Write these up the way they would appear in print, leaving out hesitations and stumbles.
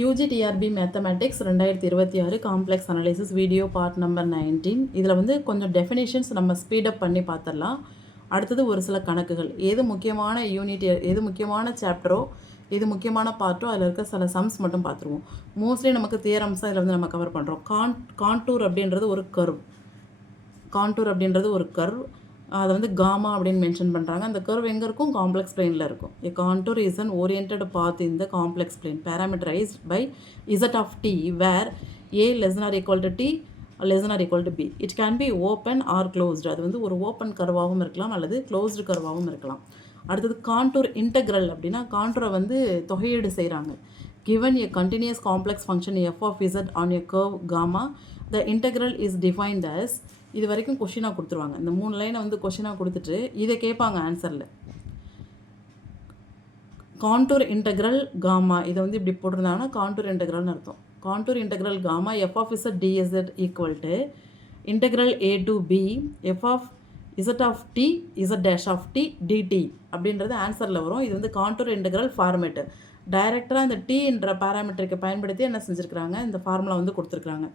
UGTRB mathematics 2026 complex analysis video part number 19. இதில் வந்து கொஞ்சம் டெஃபினேஷன்ஸ் நம்ம ஸ்பீடப் பண்ணி பார்த்துடலாம். அடுத்தது ஒரு சில கணக்குகள், எது முக்கியமான யூனிட், எது முக்கியமான சாப்டரோ, எது முக்கியமான பார்ட்டோ அதில் இருக்க சில சம்ஸ் மட்டும் பார்த்துருவோம். மோஸ்ட்லி நமக்கு தியரம்ஸ் தான் இதில் வந்து நம்ம கவர் பண்ணுறோம். கான்டூர் அப்படின்றது ஒரு கர்வ். அதை வந்து காமா அப்படின்னு மென்ஷன் பண்ணுறாங்க. அந்த கர்வ் எங்கே இருக்கும்? காம்ப்ளெக்ஸ் பிளேனில் இருக்கும். A contour is an oriented path in the complex plane parameterized by z of t where a less than or equal to t less than or equal to b. It can be open or closed. அது வந்து ஒரு open கர்வாகவும் இருக்கலாம் அல்லது closed கர்வாகவும் இருக்கலாம். அடுத்தது contour integral அப்படின்னா கான்டூரை வந்து தொகையீடு செய்கிறாங்க. Given a continuous complex function f of z on a curve gamma, the integral is defined as, இது வரைக்கும் கொஷினாக கொடுத்துருவாங்க. இந்த 3 லைனை வந்து கொஷினாக கொடுத்துட்டு இதை கேட்பாங்க ஆன்சரில். கான்டூர் இன்டெக்ரல் காமா, இதை வந்து இப்படி போட்டிருந்தாங்கன்னா கான்டூர் இன்டெக்ரல்னு அர்த்தம். Contour integral gamma f of z dz equal to integral a to b f of z of t z dash of t dt அப்படின்றது ஆன்சரில் வரும். இது வந்து கான்டூர் இன்டெக்ரல் ஃபார்மேட்டு. டைரெக்டாக இந்த டீன்ற பேராமீட்டருக்கு பயன்படுத்தி என்ன செஞ்சுருக்கிறாங்க, இந்த ஃபார்முலா வந்து கொடுத்துருக்குறாங்க.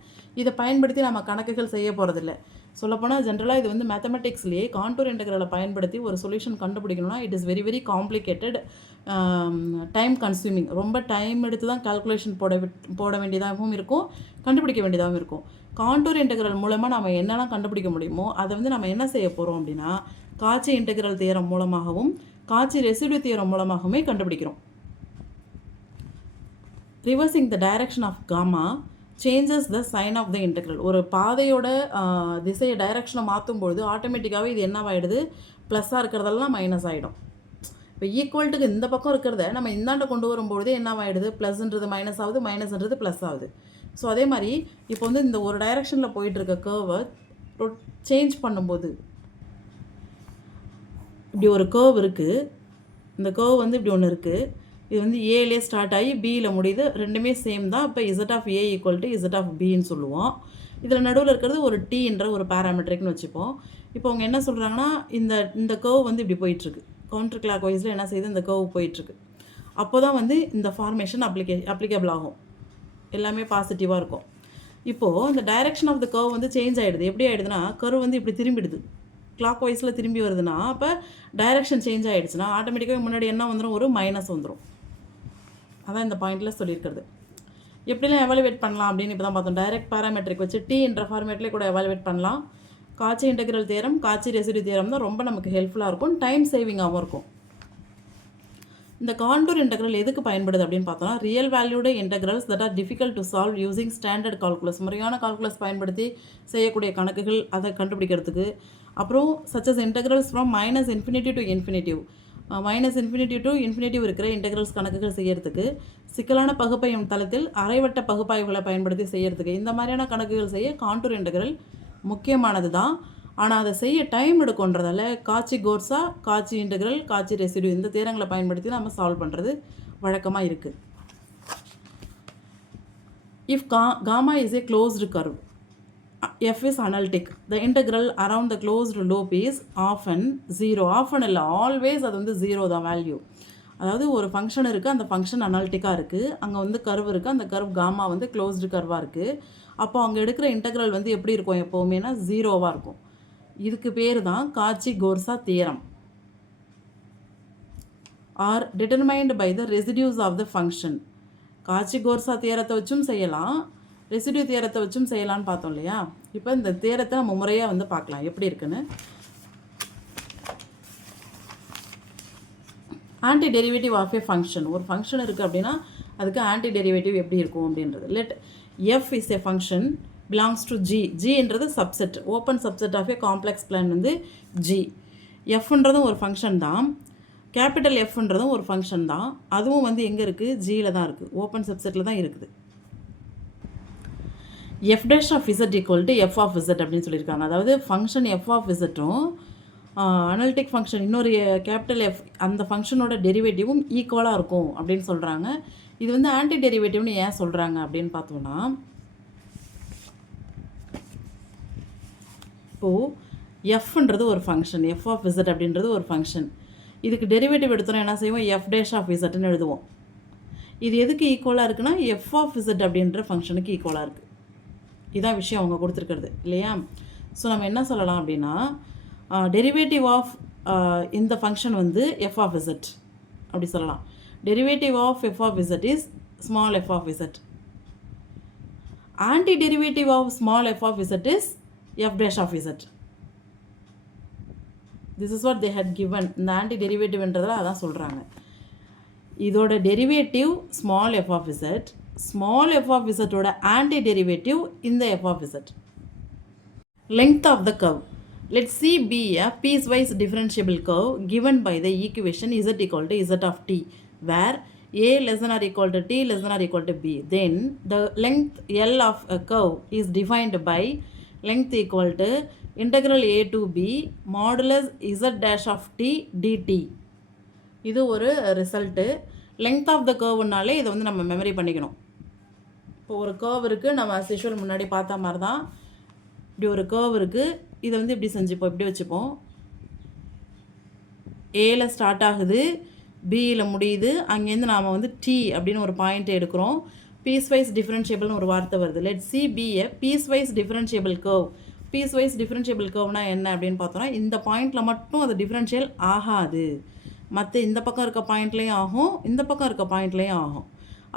இதை பயன்படுத்தி நம்ம கணக்குகள் செய்ய போகிறதில்ல. சொல்லப்போனால் ஜென்ரலாக இது வந்து மேத்தமெட்டிக்ஸ்லேயே கான்டூர் இன்டெக்ரலை பயன்படுத்தி ஒரு சொல்யூஷன் கண்டுபிடிக்கணும்னா it is very very complicated, time consuming. ரொம்ப டைம் எடுத்து தான் கால்குலேஷன் போட வேண்டியதாகவும் இருக்கும், கண்டுபிடிக்க வேண்டியதாகவும் இருக்கும். கான்டூர் இன்டெக்ரல் மூலமாக நம்ம என்னெல்லாம் கண்டுபிடிக்க முடியுமோ அதை வந்து நம்ம என்ன செய்ய போகிறோம் அப்படின்னா காட்சி இன்டெக்ரல் தியரம் மூலமாகவும் காட்சி ரெசிடியூ தியரம் மூலமாகவுமே கண்டுபிடிக்கிறோம். Reversing the direction of gamma changes the sign of the integral. ஒரு பாதையோட திசையை டைரக்ஷனை மாற்றும்பொழுது ஆட்டோமேட்டிக்காகவே இது என்னவாயிடுது, ப்ளஸ்ஸாக இருக்கிறதெல்லாம் மைனஸ் ஆகிடும். இப்போ ஈக்குவல்ட்டுக்கு இந்த பக்கம் இருக்கிறத நம்ம இந்தாண்ட கொண்டு வரும்பொழுது என்னவாயிடுது, ப்ளஸ்ன்றது மைனஸ் ஆகுது, மைனஸ்ன்றது ப்ளஸ் ஆகுது. ஸோ அதே மாதிரி இப்போ வந்து இந்த ஒரு டைரக்ஷனில் போயிட்டுருக்க கர்வை சேஞ்ச் பண்ணும்போது இப்படி ஒரு கர்வ் இருக்குது, இந்த கர்வ் வந்து இப்படி ஒன்று இருக்குது, இது வந்து ஏலே ஸ்டார்ட் ஆகி பியில் முடியுது, ரெண்டுமே சேம் தான். இப்போ z of a equal to z of பின்னு சொல்லுவோம். இதில் நடுவில் இருக்கிறது ஒரு டீன்ற ஒரு பேராமெட்ரிக்னு வச்சுப்போம். இப்போ அவங்க என்ன சொல்கிறாங்கன்னா இந்த கர்வ் வந்து இப்படி போயிட்டுருக்கு, கவுண்டர் கிளாக் வைஸில் என்ன செய்யுது, இந்த கர்வ் போயிட்டுருக்கு. அப்போ தான் வந்து இந்த ஃபார்மேஷன் அப்ளிகபிள் ஆகும், எல்லாமே பாசிட்டிவாக இருக்கும். இப்போது இந்த டைரெக்ஷன் ஆஃப் த கர்வ் வந்து சேஞ்ச் ஆகிடுது. எப்படி ஆகிடுதுன்னா கர்வ் வந்து இப்படி திரும்பிடுது, கிளாக் வைஸில் திரும்பி வருதுன்னா அப்போ டைரெக்ஷன் சேஞ்ச் ஆகிடுச்சுன்னா ஆட்டோமேட்டிக்காக முன்னாடி என்ன வந்துடும், ஒரு மைனஸ் வந்துடும். அதான் இந்த பாயிண்டில் சொல்லியிருக்கிறது. எப்படிலாம் எவாலுவேட் பண்ணலாம் அப்படின்னு இப்போ தான் பார்த்தோம். டைரக்ட் பேராமெட்ரிக் வச்சு டீன்ற ஃபார்மேட்லேயே கூட எவாலுவேட் பண்ணலாம். காட்சி இன்டெக்ரல் தியரம், காட்சி ரெசிடியூ தியரம் தான் ரொம்ப நமக்கு ஹெல்ப்ஃபுல்லாக இருக்கும், டைம் சேவிங்காகவும் இருக்கும். இந்த கான்டூர் இன்டெக்ரல் எதுக்கு பயன்படுது அப்படின்னு பார்த்தோம்னா real valued integrals that are difficult to solve using standard calculus, முறையான கால்குலஸ் பயன்படுத்தி செய்யக்கூடிய கணக்குகள் அதை கண்டுபிடிக்கிறதுக்கு. அப்புறம் such as integrals from minus infinity to infinitive, minus infinity to infinitive இருக்கிற இன்டெக்ரல்ஸ் கணக்குகள் செய்யறதுக்கு, சிக்கலான பகுப்பாய்வு தளத்தில் அரைவட்ட பகுப்பாய்வுகளை பயன்படுத்தி செய்யறதுக்கு, இந்த மாதிரியான கணக்குகள் செய்ய கான்டூர் இன்டெக்ரல் முக்கியமானது தான். ஆனால் அதை செய்ய டைம் எடுக்கும்ன்றதால காட்சி கோர்ஸா, காட்சி இன்டெக்ரல், காட்சி ரெசிடியூ இந்த தியரங்களை பயன்படுத்தி நம்ம சால்வ் பண்ணுறது வழக்கமாக இருக்குது. If gamma is a closed curve, f is analytic, the integral around the closed loop is often 0. Often இல்லை, ஆல்வேஸ் அது வந்து 0 தான் வேல்யூ. அதாவது ஒரு ஃபங்க்ஷன் இருக்குது, அந்த ஃபங்க்ஷன் அனாலிட்டிக்காக இருக்குது, அங்கே வந்து கர்வ் இருக்குது, அந்த கர்வ் காமா வந்து க்ளோஸ்டு கர்வாக இருக்குது. அப்போ அங்கே எடுக்கிற இன்டெக்ரல் வந்து எப்படி இருக்கும், எப்போவுமேனா 0வாக இருக்கும். இதுக்கு பேர் தான் Cauchy Goursat theorem. Are determined by the residues of the function. Cauchy Goursat தியரத்தை வச்சும் செய்யலாம், ரெசிடியூ தியரத்தை வச்சும் செய்யலான்னு பார்த்தோம் இல்லையா. இப்போ இந்த தியரத்தை நம்ம முறையாக வந்து பார்க்கலாம் எப்படி இருக்குன்னு. Anti derivative of a function, ஒரு ஃபங்க்ஷன் இருக்குது அப்படின்னா அதுக்கு ஆன்டி டெரிவேட்டிவ் எப்படி இருக்கும் அப்படின்றது. Let f is a function belongs to G, ஜின்றது subset, open subset of a complex plane வந்து ஜி. எஃப்ன்றதும் ஒரு ஃபங்க்ஷன் தான், கேபிட்டல் எஃப்ன்றதும் ஒரு ஃபங்க்ஷன் தான், அதுவும் வந்து எங்கே இருக்குது, ஜியில் தான் இருக்குது, ஓப்பன் சப்செட்டில் தான் இருக்குது. F dash of z equal to f of z அப்படின்னு சொல்லியிருக்காங்க. அதாவது ஃபங்க்ஷன் எஃப் ஆஃப் இசட்டும் அனலிட்டிக் ஃபங்க்ஷன் இன்னொரு கேபிட்டல் எஃப் அந்த ஃபங்க்ஷனோட டெரிவேட்டிவும் ஈக்குவலாக இருக்கும் அப்படின்னு சொல்கிறாங்க. இது வந்து ஆன்டி டெரிவேட்டிவ்னு ஏன் சொல்கிறாங்க அப்படின்னு பார்த்தோம்னா, இப்போது எஃப்ன்றது ஒரு ஃபங்க்ஷன், எஃப் ஆஃப் இசட் அப்படின்றது ஒரு ஃபங்க்ஷன். இதுக்கு டெரிவேட்டிவ் எடுத்தோன்னா என்ன செய்வோம், எஃப் டேஷ் ஆஃப் இசட்னு எழுதுவோம். இது எதுக்கு ஈக்குவலாக இருக்குன்னா எஃப் ஆஃப் இசட் அப்படின்ற ஃபங்க்ஷனுக்கு ஈக்குவலாக இருக்குது. இதான் விஷயம் அவங்க கொடுத்துருக்கிறது இல்லையா. ஸோ நம்ம என்ன சொல்லலாம் அப்படின்னா டெரிவேட்டிவ் ஆஃப் இந்த ஃபங்க்ஷன் வந்து எஃப் ஆஃப் இசட் அப்படி சொல்லலாம். Derivative of f of z is small f of z. Antiderivative of small f of z is f dash of z. This is what they had given. இந்த antiderivative என்றதில் அதான் சொல்கிறாங்க. இதோட derivative small f of z, small f of zோட antiderivative இந்த f of z. Length of the curve. Let's see be a piecewise differentiable curve given by the equation z equal to z of t, where a less than or equal to t less than or equal to b. Then the length L of a curve is defined by length equal to integral a to b modulus z dash of t dt. இது ஒரு result. Length of த கர்வ்னாலே இதை வந்து நம்ம memory பண்ணிக்கணும். இப்போ ஒரு curve இருக்குது, நம்ம சிஷுவல் முன்னாடி பார்த்த மாதிரி தான். இப்படி ஒரு கர்வ் இருக்குது, இதை வந்து இப்படி செஞ்சுப்போம், இப்படி வச்சுப்போம். ஏல ஸ்டார்ட் ஆகுது, பியில் முடியுது, அங்கேருந்து நாம் வந்து டி அப்படின்னு ஒரு பாயிண்ட் எடுக்கிறோம். பீஸ்வைஸ் டிஃப்ரென்ஷியபிள்னு ஒரு வார்த்தை வருது. Let C be a piecewise differentiable curve. Piecewise differentiable கர்வ்னா என்ன அப்படின்னு பார்த்தோன்னா, இந்த பாயிண்டில் மட்டும் அது டிஃப்ரென்ஷியல் ஆகாது, மற்ற இந்த பக்கம் இருக்க பாயிண்ட்லேயும் ஆகும், இந்த பக்கம் இருக்க பாயிண்ட்லேயும் ஆகும்.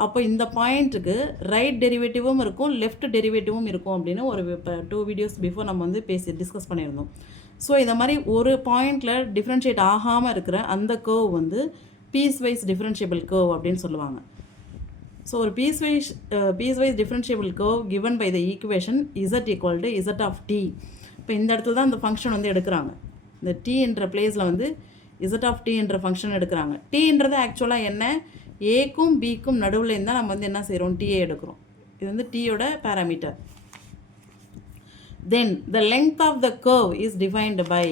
அப்போ இந்த பாயிண்ட்டுக்கு ரைட் டெரிவேட்டிவும் இருக்கும், லெஃப்ட் டெரிவேட்டிவும் இருக்கும் அப்படின்னு ஒரு இப்போ 2 வீடியோஸ் பிஃபோர் நம்ம வந்து டிஸ்கஸ் பண்ணியிருந்தோம். ஸோ இந்த மாதிரி ஒரு பாயிண்டில் டிஃப்ரென்ஷியேட் ஆகாமல் இருக்கிற அந்த கர்வ் வந்து பீஸ்வைஸ் டிஃப்ரென்ஷியபிள் கர்வ் அப்படின்னு சொல்லுவாங்க. ஸோ ஒரு piecewise differentiable curve given by the equation z equal to z of t. இப்போ இந்த இடத்துல தான் இந்த ஃபங்க்ஷன் வந்து எடுக்கிறாங்க. இந்த டி என்ற பிளேஸில் வந்து இசட் ஆஃப் டி என்ற ஃபங்க்ஷன் எடுக்கிறாங்க. டீன்றது ஆக்சுவலாக என்ன, ஏக்கும் பிக்கும் நடுவில் இருந்தால் நம்ம வந்து என்ன செய்கிறோம், டிஏ எடுக்கிறோம். இது வந்து டீயோட parameter. Then the length of the curve is defined by,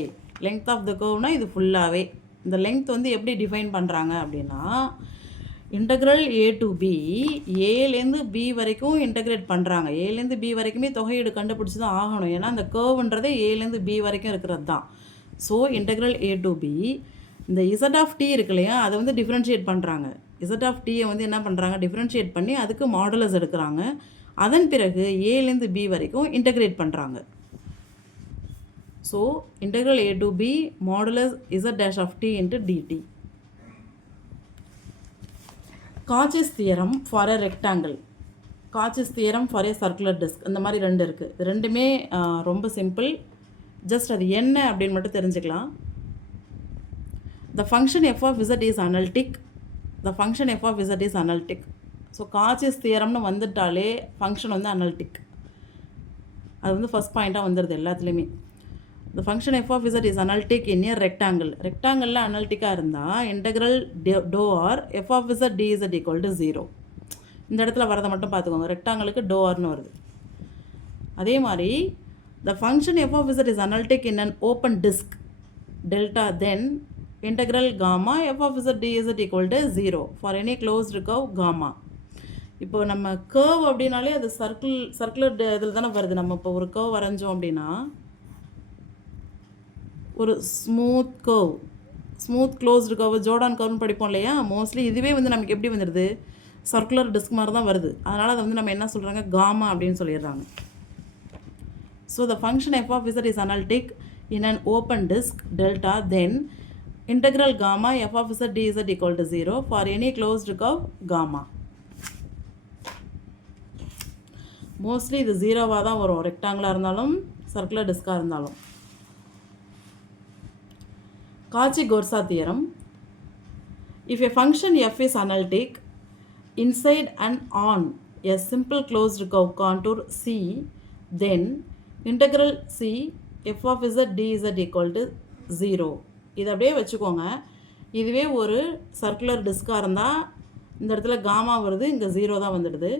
length of the கர்வ்னால் இது ஃபுல்லாகவே. இந்த லெங்த் வந்து எப்படி டிஃபைன் பண்ணுறாங்க அப்படின்னா, இன்டகிரல் ஏ டு பி, ஏலேருந்து பி வரைக்கும் இன்டகிரேட் பண்ணுறாங்க. ஏலேருந்து பி வரைக்குமே தொகையீடு கண்டுபிடிச்சி தான் ஆகணும், ஏன்னா அந்த கர்வ்ன்றதே ஏலேருந்து பி வரைக்கும் இருக்கிறது தான். So integral a to b, இந்த இசட் ஆஃப் டி இருக்கு இல்லையா, அதை வந்து டிஃப்ரென்ஷியேட் பண்ணுறாங்க. இசட் ஆஃப் டியை வந்து என்ன பண்ணுறாங்க, டிஃப்ரென்ஷியேட் பண்ணி அதுக்கு மாடுலஸ் எடுக்கிறாங்க. அதன் பிறகு ஏலேருந்து பி வரைக்கும் இன்டகிரேட் பண்ணுறாங்க. So integral a to b modulus z dash of t into dt. Cauchy's theorem for a rectangle, Cauchy's theorem for a circular disc, இந்த மாதிரி ரெண்டு இருக்குது. இது ரெண்டுமே ரொம்ப சிம்பிள். ஜஸ்ட் அது என்ன அப்படின்னு மட்டும் தெரிஞ்சுக்கலாம். The function f of z is analytic. The function f of z is analytic. So Cauchy's theoremனு வந்துட்டாலே ஃபங்க்ஷன் வந்து அனலிட்டிக். அது வந்து ஃபஸ்ட் பாயிண்ட்டாக வந்துடுது எல்லாத்துலேயுமே. The function f of z is analytic in a rectangle. ரெக்டாங்கிளில் அனலிட்டிக்காக இருந்தால் இன்டெக்ரல் டோ or f of z dz equal to 0. இந்த இடத்துல வரதை மட்டும் பார்த்துக்கோங்க, ரெக்டாங்கிளுக்கு டோ ஆர்னு வருது. அதே மாதிரி the function f of z is analytic in an open disk delta, then integral gamma f of z dz equal to 0 for any closed curve gamma. இப்போ நம்ம கர்வ் அப்படின்னாலே அது சர்க்குலர் இதில் தானே வருது. நம்ம இப்போ ஒரு கர்வ் வரைஞ்சோம் அப்படின்னா, ஒரு smooth curve, smooth closed curve, Jordan கர்வ்னு படிப்போம் இல்லையா, மோஸ்ட்லி இதுவே வந்து நமக்கு எப்படி வந்துடுது, சர்க்குலர் டிஸ்க் மாதிரி தான் வருது. அதனால் அதை வந்து நம்ம என்ன சொல்கிறாங்க, காமா அப்படின்னு சொல்லிடுறாங்க. So the function f of z is analytic in an open disk delta, then integral gamma f of z dz equal to 0 for any closed curve gamma. Mostly இது ஜீரோவாக தான் வரும், ரெக்டாங்கிளாக இருந்தாலும் சர்க்குலர் டிஸ்காக இருந்தாலும். Cauchy-Gorsa theorem. If a function f is analytic inside and on a simple closed curve contour C, then integral C f of z dz equal to 0. இது அப்படியே வச்சுக்கோங்க. இதுவே ஒரு சர்க்குலர் டிஸ்காக இருந்தால் இந்த இடத்துல காமா வருது, இங்கே 0 தான் வந்துடுது.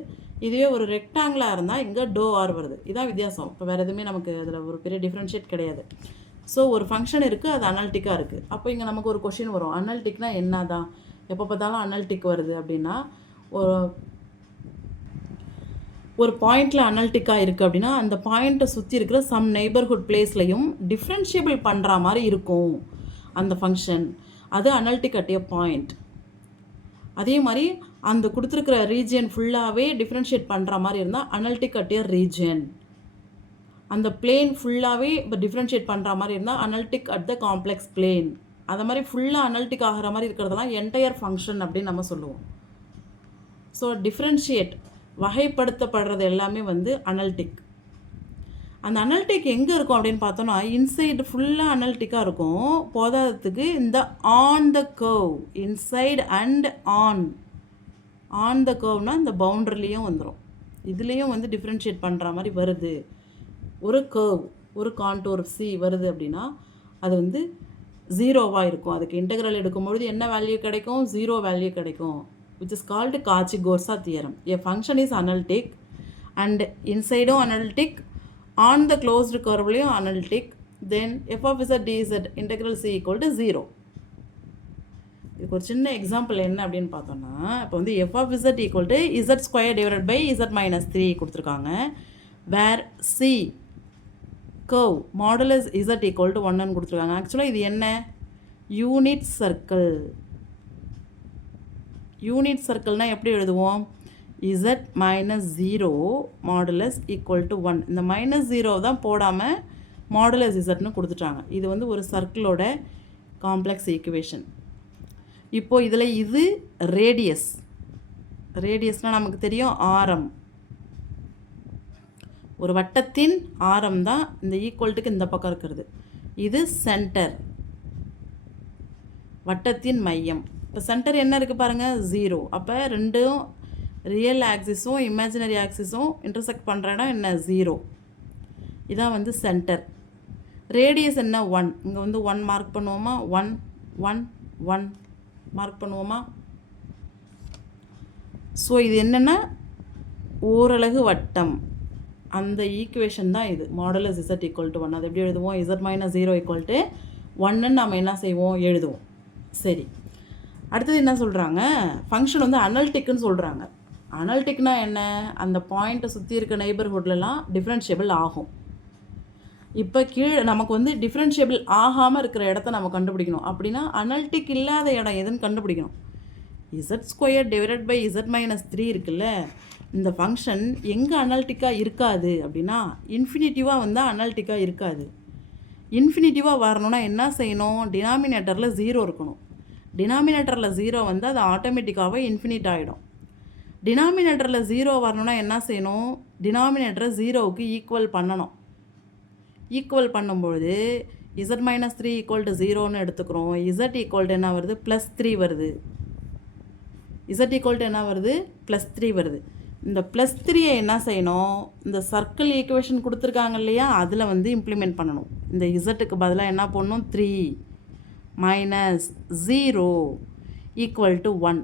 இதுவே ஒரு ரெக்டாங்கிளாக இருந்தால் இங்கே டோ ஆர் வருது. இதுதான் வித்தியாசம். இப்போ வேறு எதுவுமே நமக்கு அதில் ஒரு பெரிய டிஃப்ரென்ஷியேட் கிடையாது. ஸோ ஒரு ஃபங்க்ஷன் இருக்குது, அது அனலிட்டிக்காக இருக்குது. அப்போ இங்கே நமக்கு ஒரு கொஷின் வரும், அனலிட்டிக்னா என்ன தான், எப்போ பார்த்தாலும் அனலிட்டிக் வருது அப்படின்னா, ஒரு பாயிண்டில் அனலிட்டிக்காக இருக்குது அப்படின்னா அந்த பாயிண்ட்டை சுற்றி இருக்கிற சம் நெய்பர்ஹுட் பிளேஸ்லையும் டிஃப்ரென்ஷியபிள் பண்ணுற மாதிரி இருக்கும் அந்த ஃபங்க்ஷன், அது அனலிட்டிக் அட் ஏ பாயிண்ட். அதே மாதிரி அந்த கொடுத்துருக்கிற ரீஜியன் ஃபுல்லாகவே டிஃப்ரென்ஷியேட் பண்ணுற மாதிரி இருந்தால் அனலிட்டிக் அட் எ ரீஜியன். அந்த பிளேன் ஃபுல்லாகவே இப்போ டிஃப்ரென்ஷியேட் பண்ணுற மாதிரி இருந்தால் analytic at the complex plane. அதை மாதிரி ஃபுல்லாக அனலிட்டிக் ஆகிற மாதிரி இருக்கிறதெல்லாம் என்டையர் ஃபங்க்ஷன் அப்படின்னு நம்ம சொல்லுவோம். ஸோ டிஃப்ரென்ஷியேட் வகைப்படுத்தப்படுறது எல்லாமே வந்து அனலிட்டிக். அந்த அனலிட்டிக் எங்கே இருக்கும் அப்படின்னு பார்த்தோன்னா இன்சைடு ஃபுல்லாக அனலிட்டிக்காக இருக்கும். போதாததுக்கு இந்த on the curve, inside and on the கர்வ்னால் இந்த பவுண்டரிலையும் வந்துடும். இதுலேயும் வந்து டிஃப்ரென்ஷியேட் பண்ணுற மாதிரி வருது. ஒரு கர்வ், ஒரு கான்டோர் சி வருது அப்படின்னா அது வந்து ஜீரோவாக இருக்கும். அதுக்கு இன்டெக்ரல் எடுக்கும்பொழுது என்ன வேல்யூ கிடைக்கும்? 0 வேல்யூ கிடைக்கும். Which is called Cauchy Goursat theorem. A function is analytic and இன்சைடும் அனலிட்டிக், ஆன் த க்ளோஸ்டு கர்வ்லையும் analytic, then f of z dz integral c equal to 0. இதுக்கு ஒரு சின்ன எக்ஸாம்பிள் என்ன அப்படின்னு பார்த்தோன்னா, இப்போ வந்து f of z equal to z square divided by z minus 3 கொடுத்துருக்காங்க. Where c curve modulus z equal to 1ன்னு கொடுத்துருக்காங்க. ஆக்சுவலாக இது என்ன? Unit circle. யூனிட் சர்க்கிள்னால் எப்படி எழுதுவோம்? z minus 0 modulus equal to 1. இந்த மைனஸ் 0 தான் போடாமல் மாடுலஸ் zன்னு கொடுத்துட்டாங்க. இது வந்து ஒரு சர்க்கிளோட காம்ப்ளெக்ஸ் ஈக்குவேஷன். இப்போது இதில் இது ரேடியஸ். ரேடியஸ்னால் நமக்கு தெரியும் ஆரம். ஒரு வட்டத்தின் ஆரம் தான் இந்த ஈக்குவல்ட்டுக்கு இந்த பக்கம் இருக்கிறது. இது சென்டர், வட்டத்தின் மையம். இப்போ சென்டர் என்ன இருக்குது பாருங்கள்? 0. அப்போ ரெண்டும் ரியல் ஆக்சிஸும் இமேஜினரி ஆக்சிஸும் இன்டர்செக்ட் பண்ணுற இடம் என்ன? 0. இதான் வந்து சென்டர். ரேடியஸ் என்ன? 1. இங்கே வந்து 1 மார்க் பண்ணுவோமா? 1 1 1 மார்க் பண்ணுவோமா? ஸோ இது என்னென்னா ஓரலகு வட்டம். அந்த ஈக்குவேஷன் தான் இது, மாடுலஸ் z ஈக்குவல் டு 1. அது எப்படி எழுதுவோம்? z மைனஸ் 0 ஈக்குவல் டு 1ன்னு நம்ம என்ன செய்வோம்? எழுதுவோம். சரி, அடுத்தது என்ன சொல்கிறாங்க? ஃபங்க்ஷன் வந்து அனலிட்டிக்குன்னு சொல்கிறாங்க. அனலிட்டிக்னா என்ன? அந்த பாயிண்ட்டை சுற்றி இருக்க நெய்பர்ஹுட்லலாம் டிஃப்ரென்ஷியபிள் ஆகும். இப்போ கீழே நமக்கு வந்து டிஃப்ரென்ஷியபிள் ஆகாமல் இருக்கிற இடத்த நம்ம கண்டுபிடிக்கணும். அப்படின்னா அனலிட்டிக் இல்லாத இடம் எதுன்னு கண்டுபிடிக்கணும். z square divided by z minus 3 இருக்குல்ல, இந்த ஃபங்க்ஷன் எங்கே அனலிட்டிக்காக இருக்காது அப்படின்னா இன்ஃபினிட்டிவாக வந்தால் அனலிட்டிக்காக இருக்காது. இன்ஃபினிட்டிவாக வரணும்னா என்ன செய்யணும்? டினாமினேட்டரில் 0 இருக்கணும். டினாமினேட்டரில் 0 வந்து அது ஆட்டோமேட்டிக்காகவே இன்ஃபினிட் ஆகிடும். டினாமினேட்டரில் 0 வரணும்னா என்ன செய்யணும்? டினாமினேட்டரை 0க்கு ஈக்குவல் பண்ணணும். ஈக்குவல் பண்ணும்பொழுது z மைனஸ் 3 ஈக்குவல் டு 0ன்னு எடுத்துக்கிறோம். z ஈக்குவல் டு என்ன வருது? ப்ளஸ் 3 வருது. z ஈக்குவல் டு என்ன வருது? ப்ளஸ் 3 வருது. இந்த ப்ளஸ் 3ஐ என்ன செய்யணும்? இந்த சர்க்கிள் ஈக்குவேஷன் கொடுத்துருக்காங்க இல்லையா, அதில் வந்து இம்ப்ளிமெண்ட் பண்ணணும். இந்த இசட்டுக்கு பதிலாக என்ன பண்ணணும்? 3 மைனஸ் 0 ஈக்குவல் டு 1.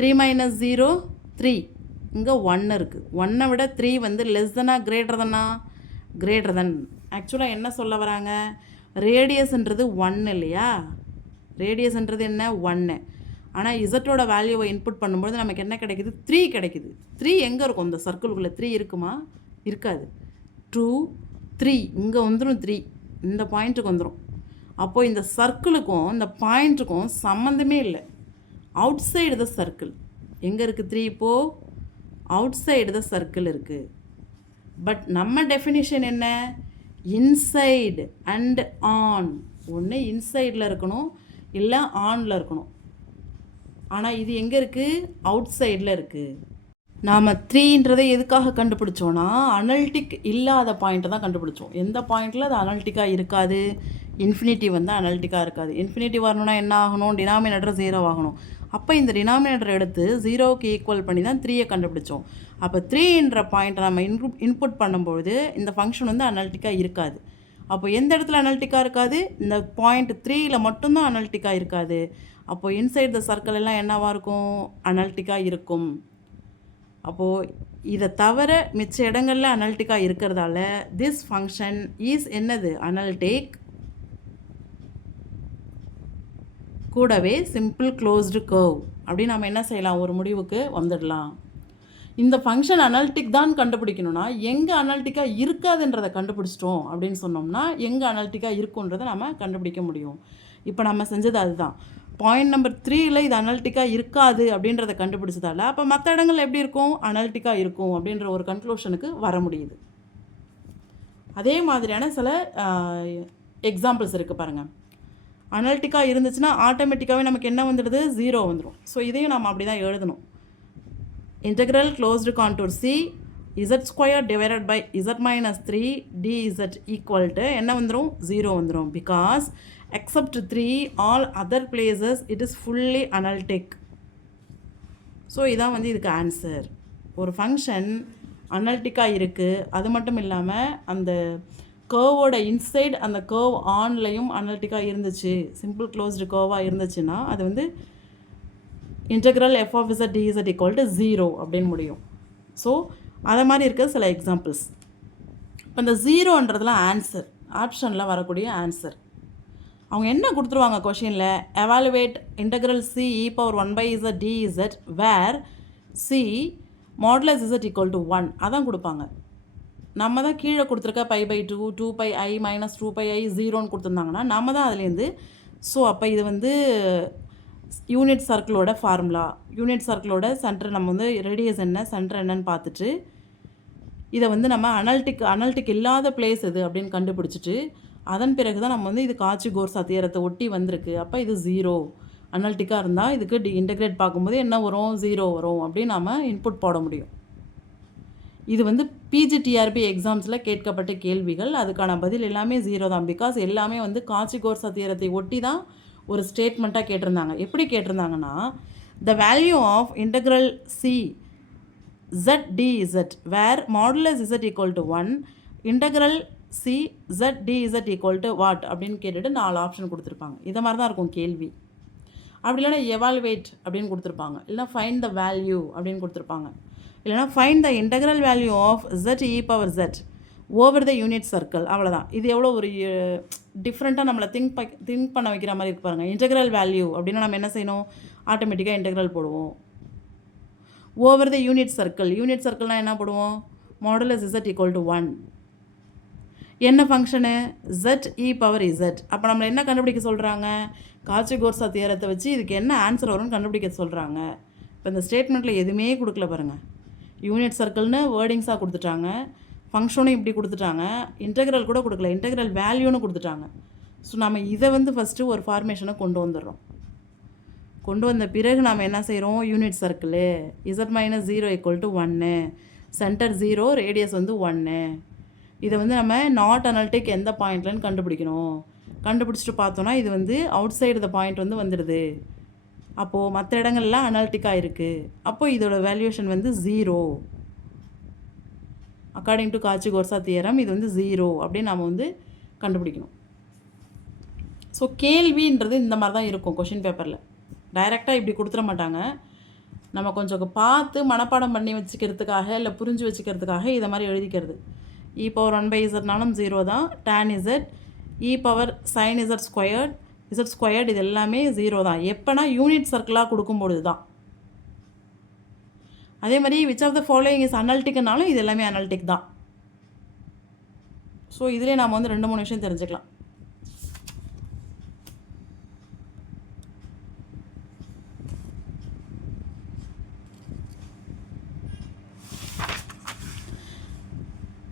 3 மைனஸ் 0 3. இங்கே 1 இருக்குது. 1ஐ விட 3 வந்து லெஸ் தானா கிரேட்டர் தானா? Greater than. ஆக்சுவலாக என்ன சொல்ல வராங்க? ரேடியஸ்ன்றது 1 இல்லையா? ரேடியஸ்ன்றது என்ன? 1. ஆனால் இசட்டோட வேல்யூவை இன்புட் பண்ணும்போது நமக்கு என்ன கிடைக்குது? 3 கிடைக்குது. 3 எங்கே இருக்கும்? இந்த சர்க்கிள்குள்ளே 3 இருக்குமா? இருக்காது. 2 3 இங்கே வந்துடும். 3 இந்த பாயிண்ட்டுக்கு வந்துடும். அப்போது இந்த சர்க்கிளுக்கும் இந்த பாயிண்ட்டுக்கும் சம்மந்தமே இல்லை. Out side the circle. எங்கே இருக்குது 3? இப்போது அவுட் சைடு த சர்க்கிள் இருக்குது. பட் நம்ம டெஃபினிஷன் என்ன? Inside and on. ஒன்று இன்சைடில் இருக்கணும், இல்லை ஆனில் இருக்கணும். ஆனால் இது எங்கே இருக்குது? அவுட் சைடில் இருக்குது. நாம் 3ன்றதை எதுக்காக கண்டுபிடிச்சோன்னா அனலிட்டிக் இல்லாத பாயிண்ட்டை தான் கண்டுபிடிச்சோம். எந்த பாயிண்டில் அது அனலிட்டிக்காக இருக்காது? இன்ஃபினிட்டி வந்து அனலிட்டிக்காக இருக்காது. இன்ஃபினிட்டி வரணும்னா என்ன ஆகணும்? டினாமினேட்டர் 0 ஆகணும். அப்போ இந்த டினாமினேட்டர் எடுத்து 0க்கு ஈக்குவல் பண்ணி தான் 3ஐ கண்டுபிடிச்சோம். அப்போ 3ன்ற பாயிண்ட்டை நம்ம இன்புட் பண்ணும்பொழுது இந்த ஃபங்க்ஷன் வந்து அனலிட்டிக்காக இருக்காது. அப்போ எந்த இடத்துல அனலிட்டிக்காக இருக்காது? இந்த பாயிண்ட் 3ல் மட்டும்தான் அனலிட்டிக்காக இருக்காது. அப்போது இன்சைட் த சர்க்கிள் எல்லாம் என்னவாக இருக்கும்? அனலிட்டிக்காக இருக்கும். அப்போது இதை தவிர மிச்ச இடங்களில் அனலிட்டிக்காக இருக்கிறதால திஸ் ஃபங்க்ஷன் இஸ் என்னது? அனலிட்டிக். கூடவே சிம்பிள் க்ளோஸ்டு கர்வ் அப்படின்னு நம்ம என்ன செய்யலாம்? ஒரு முடிவுக்கு வந்துடலாம். இந்த ஃபங்க்ஷன் அனலிட்டிக் தான் கண்டுபிடிக்கணும்னா எங்கே அனலிட்டிக்காக இருக்காதுன்றதை கண்டுபிடிச்சிட்டோம் அப்படின்னு சொன்னோம்னா எங்கே அனலிட்டிக்காக இருக்குன்றதை நம்ம கண்டுபிடிக்க முடியும். இப்போ நம்ம செஞ்சது அதுதான். பாயிண்ட் நம்பர் 3ல் இது அனலிட்டிக்காக இருக்காது அப்படின்றத கண்டுபிடிச்சதால அப்போ மற்ற இடங்கள் எப்படி இருக்கும், அனலிட்டிக்காக இருக்கும் அப்படின்ற ஒரு கன்க்ளூஷனுக்கு வர முடியுது. அதே மாதிரியான சில எக்ஸாம்பிள்ஸ் இருக்குது பாருங்கள். அனலிட்டிக்காக இருந்துச்சுன்னா ஆட்டோமேட்டிக்காகவே நமக்கு என்ன வந்துடுது, 0 வந்துடும். ஸோ இதையும் நம்ம அப்படி தான் எழுதணும். Integral closed contour c z² divided by z minus 3 dz equal to என்ன வந்துடும், 0 வந்துடும். Because except 3 all other places it is fully analytic. So இதான் வந்து இதுக்கு ஆன்சர். ஒரு ஃபங்க்ஷன் அனலிட்டிக்காக இருக்குது, அது மட்டும் இல்லாமல் அந்த கர்வோட இன்சைட் அந்த கர்வ் ஆன்லையும் அனலிட்டிக்காக இருந்துச்சு, சிம்பிள் க்ளோஸ்டு கர்வாக இருந்துச்சுன்னா அது வந்து integral f of z dz equal to 0 அப்படின்னு முடியும். ஸோ அதை மாதிரி இருக்க சில எக்ஸாம்பிள்ஸ். இப்போ இந்த 0ன்றதுலாம் ஆன்சர், ஆப்ஷனில் வரக்கூடிய ஆன்சர். அவங்க என்ன கொடுத்துருவாங்க கொஷினில், evaluate integral c e power 1/z dz where c modulus z equal to 1 அதான் கொடுப்பாங்க. நம்ம தான் கீழே கொடுத்துருக்க π/2 2πi - 2πi 0ன்னு கொடுத்துருந்தாங்கன்னா நம்ம தான் அதுலேருந்து. ஸோ அப்போ இது வந்து யூனிட் சர்க்கிளோட ஃபார்முலா, யூனிட் சர்க்கிளோட சென்டர் நம்ம வந்து ரேடியஸ் என்ன சென்டர் என்னன்னு பார்த்துட்டு இதை வந்து நம்ம அனலிட்டிக் இல்லாத பிளேஸ் எது அப்படின்னு கண்டுபிடிச்சிட்டு அதன் பிறகு தான் நம்ம வந்து இது காச்சி-கோர்சா தியரத்தை ஒட்டி வந்திருக்கு. அப்போ இது 0 அனலிட்டிக்காக இருந்தால் இதுக்கு இன்டெகிரேட் பார்க்கும்போது என்ன வரும், 0 வரும் அப்படின்னு நம்ம இன்புட் போட முடியும். இது வந்து பிஜிடிஆர்பி எக்ஸாம்ஸில் கேட்கப்பட்ட கேள்விகள். அதுக்கான பதில் எல்லாமே 0 தான். பிகாஸ் எல்லாமே வந்து காச்சி-கோர்சா தியரத்தை ஒட்டி தான் ஒரு ஸ்டேட்மெண்ட்டாக கேட்டிருந்தாங்க. எப்படி கேட்டிருந்தாங்கன்னா, the value of integral C z dz where modulus z equal to 1 integral C z dz equal to what அப்படின்னு கேட்டுட்டு 4 ஆப்ஷன் கொடுத்துருப்பாங்க. இதை மாதிரி தான் இருக்கும் கேள்வி. அப்படி இல்லைனா எவாலுவேட் அப்படின்னு கொடுத்துருப்பாங்க, இல்லைனா ஃபைண்ட் த வேல்யூ அப்படின்னு கொடுத்துருப்பாங்க, இல்லைனா find the integral value of z e power z over the unit circle. அவ்வளோதான். இது எவ்வளோ ஒரு டிஃப்ரெண்ட்டாக நம்மளை திங்க் பண்ண வைக்கிற மாதிரி இருக்கு பாருங்கள். இன்டெக்ரல் வேல்யூ அப்படின்னா நம்ம என்ன செய்யணும், ஆட்டோமேட்டிக்காக இன்டெக்ரல் போடுவோம். Over the unit circle, unit சர்க்கிள்னால் என்ன போடுவோம், மாடுலஸ் z ஈக்குவல் டு 1. என்ன ஃபங்க்ஷனு, z e பவர் z. அப்போ நம்மளை என்ன கண்டுபிடிக்க சொல்கிறாங்க, காச்சி-கோர்சா தியரத்தை வச்சு இதுக்கு என்ன ஆன்சர் வரும்னு கண்டுபிடிக்க சொல்கிறாங்க. இப்போ இந்த ஸ்டேட்மெண்ட்டில் எதுவுமே கொடுக்கல பாருங்கள். யூனிட் சர்க்கிள்னு வேர்டிங்ஸாக கொடுத்துட்டாங்க, ஃபங்க்ஷனும் இப்படி கொடுத்துட்டாங்க, இன்டெக்ரல் கூட கொடுக்கல, இன்டெக்ரல் வேல்யூன்னு கொடுத்துட்டாங்க. ஸோ நம்ம இதை வந்து ஃபஸ்ட்டு ஒரு ஃபார்மேஷனை கொண்டு வந்துடுறோம். கொண்டு வந்த பிறகு நாம் என்ன செய்கிறோம், unit circle z minus 0 equal to 1, centre 0, radius வந்து 1. இதை வந்து நம்ம நாட் அனலிட்டிக் எந்த பாயிண்ட்லன்னு கண்டுபிடிக்கணும். கண்டுபிடிச்சிட்டு பார்த்தோன்னா இது வந்து அவுட் சைடு த பாயிண்ட் வந்து வந்துடுது. அப்போது மற்ற இடங்கள்லாம் அனலிட்டிக்காக இருக்குது. அப்போது இதோட வேல்யூஷன் வந்து 0. அக்கார்டிங் டு காச்சி-கோர்சா தியரம் இது வந்து 0 அப்படின்னு நாம் வந்து கண்டுபிடிக்கணும். ஸோ கேள்வின்றது இந்த மாதிரி தான் இருக்கும் கொஷின் பேப்பரில். டைரெக்டாக இப்படி கொடுத்துட மாட்டாங்க. நம்ம கொஞ்சம் பார்த்து மனப்பாடம் பண்ணி வச்சுக்கிறதுக்காக இல்லை புரிஞ்சு வச்சுக்கிறதுக்காக இதை மாதிரி எழுதிக்கிறது. e பவர் 1/zனாலும் 0 தான், tan z e power sin z squared இது எல்லாமே 0 தான். எப்போனா யூனிட் சர்க்கிளாக கொடுக்கும்பொழுது தான். அதே மாதிரி which of the following is அனலிட்டிக்னாலும் இது எல்லாமே அனலிட்டிக் தான். ஸோ இதிலே நாம் வந்து 2-3 விஷயம் தெரிஞ்சுக்கலாம்.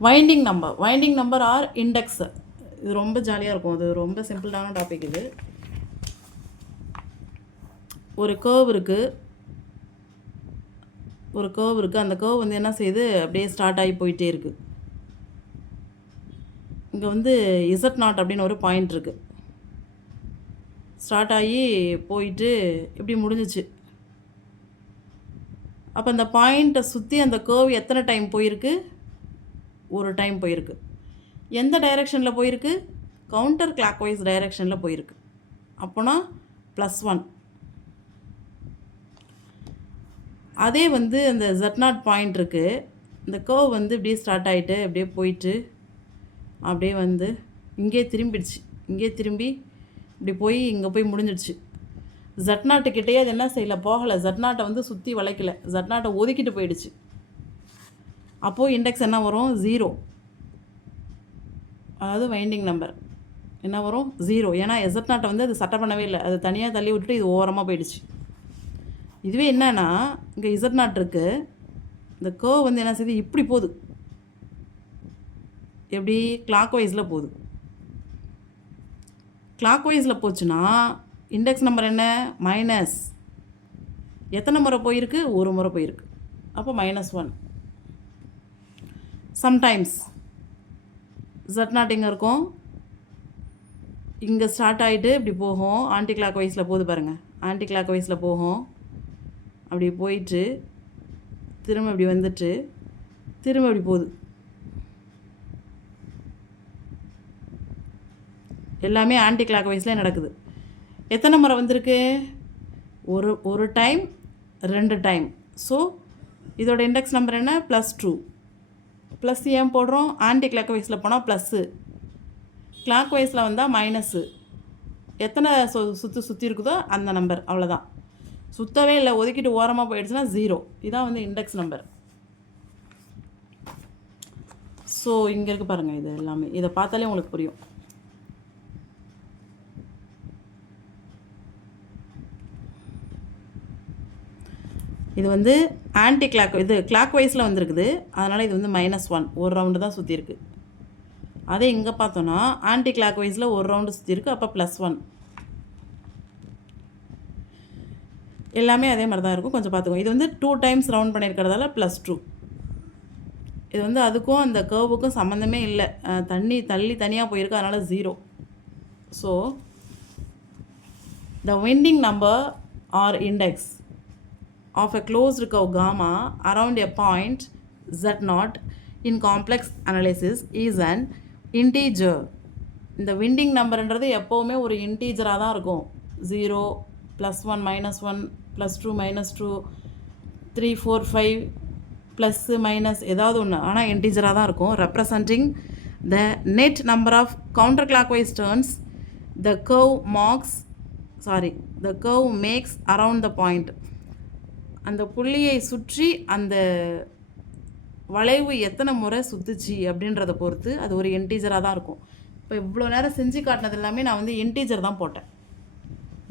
Winding number or index. இது ரொம்ப ஜாலியாக இருக்கும், அது ரொம்ப சிம்பிளான டாபிக். இது ஒரு கர்வ் இருக்குது, அந்த கர்வ் வந்து என்ன செய்யுது, அப்படியே ஸ்டார்ட் ஆகி போயிட்டே இருக்குது. இங்கே வந்து z0 அப்படின்னு ஒரு பாயிண்ட் இருக்குது, ஸ்டார்ட் ஆகி போயிட்டு இப்படி முடிஞ்சிச்சு. அப்போ அந்த பாயிண்ட்டை சுற்றி அந்த கர்வ் எத்தனை டைம் போயிருக்கு, ஒரு டைம் போயிருக்கு. எந்த டைரெக்ஷனில் போயிருக்கு, கவுண்டர் கிளாக் வைஸ் டைரெக்ஷனில் போயிருக்கு. அப்போனா +1. அதே வந்து அந்த z0 பாயிண்ட் இருக்குது, இந்த கர்வ் வந்து இப்படியே ஸ்டார்ட் ஆகிட்டு அப்படியே போயிட்டு அப்படியே வந்து இங்கே திரும்பிடுச்சு, இங்கே திரும்பி இப்படி போய் இங்கே போய் முடிஞ்சிடுச்சு. z0 கிட்டேயே அது என்ன செய்யலை, போகலை. z0 வந்து சுற்றி வளைக்கலை, z0 ஒதுக்கிட்டு போயிடுச்சு. அப்போது இண்டெக்ஸ் என்ன வரும், 0. அதாவது வைண்டிங் நம்பர். என்ன வரும் 0. ஏன்னா Z நாட்டை வந்து அது சட்டை பண்ணவே இல்லை, அது தனியாக தள்ளி விட்டுட்டு இது ஓரமாக போயிடுச்சு. இதுவே என்னன்னா இங்கே Z நாட் இருக்குது, இந்த கர்வ் வந்து என்ன செய்யுது இப்படி போகுது, எப்படி கிளாக் வைஸில் போகுது. கிளாக் வைஸில் போச்சுன்னா இண்டெக்ஸ் நம்பர் என்ன மைனஸ், எத்தனை முறை போயிருக்கு ஒரு முறை போயிருக்கு, அப்போ -1. சம்டைம்ஸ் Z நாட் இங்கே இருக்கும், இங்கே ஸ்டார்ட் ஆகிட்டு இப்படி போகும், ஆன்டி கிளாக் வைஸில் போகுது பாருங்கள், ஆன்டி கிளாக் வைஸில் போகும், அப்படி போயிட்டு திரும்ப இப்படி வந்துட்டு திரும்ப இப்படி போகுது. எல்லாமே ஆன்டி கிளாக் வைஸில் நடக்குது. எத்தனை முறை வந்திருக்கு ஒரு டைம் 2 டைம். ஸோ இதோட இண்டெக்ஸ் நம்பர் என்ன +2. ப்ளஸ் ஏன் போடுறோம், ஆன்டி கிளாக் வைஸில் போனால் ப்ளஸ்ஸு, கிளாக் வைஸில் வந்தால் மைனஸு. எத்தனை சுற்றி இருக்குதோ அந்த நம்பர், அவ்வளோதான். சுற்றவே இல்லை, ஒதுக்கிட்டு ஓரமாக போயிடுச்சுன்னா 0. இதான் வந்து இண்டெக்ஸ் நம்பர். ஸோ இங்கே இருக்குது பாருங்கள், இது எல்லாமே இதை பார்த்தாலே உங்களுக்கு புரியும். இது வந்து ஆன்டி கிளாக், இது கிளாக் வைஸில் வந்துருக்குது, அதனால் இது வந்து -1, ஒரு ரவுண்டு தான் சுற்றிருக்கு. அதே இங்கே பார்த்தோன்னா ஆன்டி கிளாக் வைஸில் ஒரு ரவுண்டு சுற்றிருக்கு, அப்போ +1. எல்லாமே அதே மாதிரி தான் இருக்கும், கொஞ்சம் பார்த்துக்கோங்க. இது வந்து 2 டைம்ஸ் ரவுண்ட் பண்ணியிருக்கிறதால +2. இது வந்து அதுக்கும் அந்த கர்வுக்கும் சம்மந்தமே இல்லை, தனியாக போயிருக்கு, அதனால் 0. So the winding number or index of a closed curve gamma around a point Z0 in complex analysis is an integer. இந்த விண்டிங் நம்பர்ன்றது எப்போவுமே ஒரு இன்டீஜராக தான் இருக்கும். 0, +1, -1, +2, -2, 3, 4, 5 ப்ளஸ் மைனஸ் ஏதாவது ஒன்று, ஆனால் இன்டீஜராக தான் இருக்கும். Representing the net number of counterclockwise turns the curve makes around the point. அந்த புள்ளியை சுற்றி அந்த வளைவு எத்தனை முறை சுற்றுச்சு அப்படின்றத பொறுத்து அது ஒரு இன்டீஜராக தான் இருக்கும். இப்போ இவ்வளோ நேரம் செஞ்சு காட்டினது எல்லாமே நான் வந்து இன்டீஜர் தான் போட்டேன்.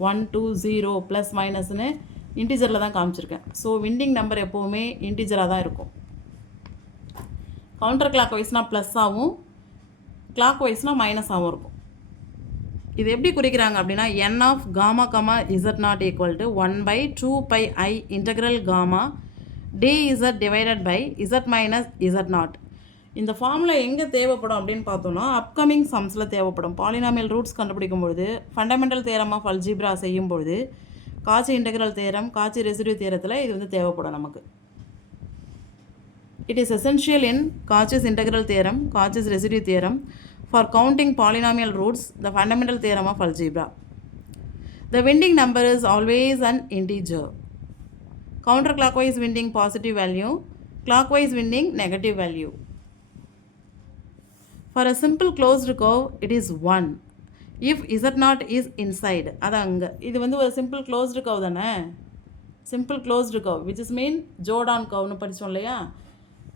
1, 2, 0 ப்ளஸ் மைனஸ்னு இன்டீஜரில் தான் காமிச்சிருக்கேன். ஸோ விண்டிங் நம்பர் எப்போவுமே இன்டீஜராக தான் இருக்கும். கவுண்டர் கிளாக் வைஸ்னால் ப்ளஸ்ஸாகவும் கிளாக் வைஸ்னால் மைனஸாகவும் இருக்கும். இது எப்படி குறிக்கிறாங்க அப்படின்னா n of gamma comma Z0 = 1/2πi integral gamma dz divided by Z minus Z0. இந்த ஃபார்முலா எங்கே தேவைப்படும் அப்படின்னு பார்த்தோன்னா அப்கமிங் சம்ஸில் தேவைப்படும். பாலினாமியல் ரூட்ஸ் கண்டுபிடிக்கும்பொழுது, ஃபண்டமெண்டல் தியரம் ஆஃப் அல்ஜிப்ரா செய்யும்பொழுது, Cauchy integral theorem, Cauchy residue தியரத்தில் இது வந்து தேவைப்படும் நமக்கு. It is essential in Cauchy's integral theorem, Cauchy's residue theorem for counting polynomial roots, the fundamental theorem of algebra. The winding number is always an integer. Counterclockwise winding positive value, clockwise winding negative value. For a simple closed curve, it is 1. If Z0 is inside, adanga இது வந்து ஒரு simple closed curve தானே, simple closed curve which is mean Jordan curve னு படிச்சோம் இல்லையா.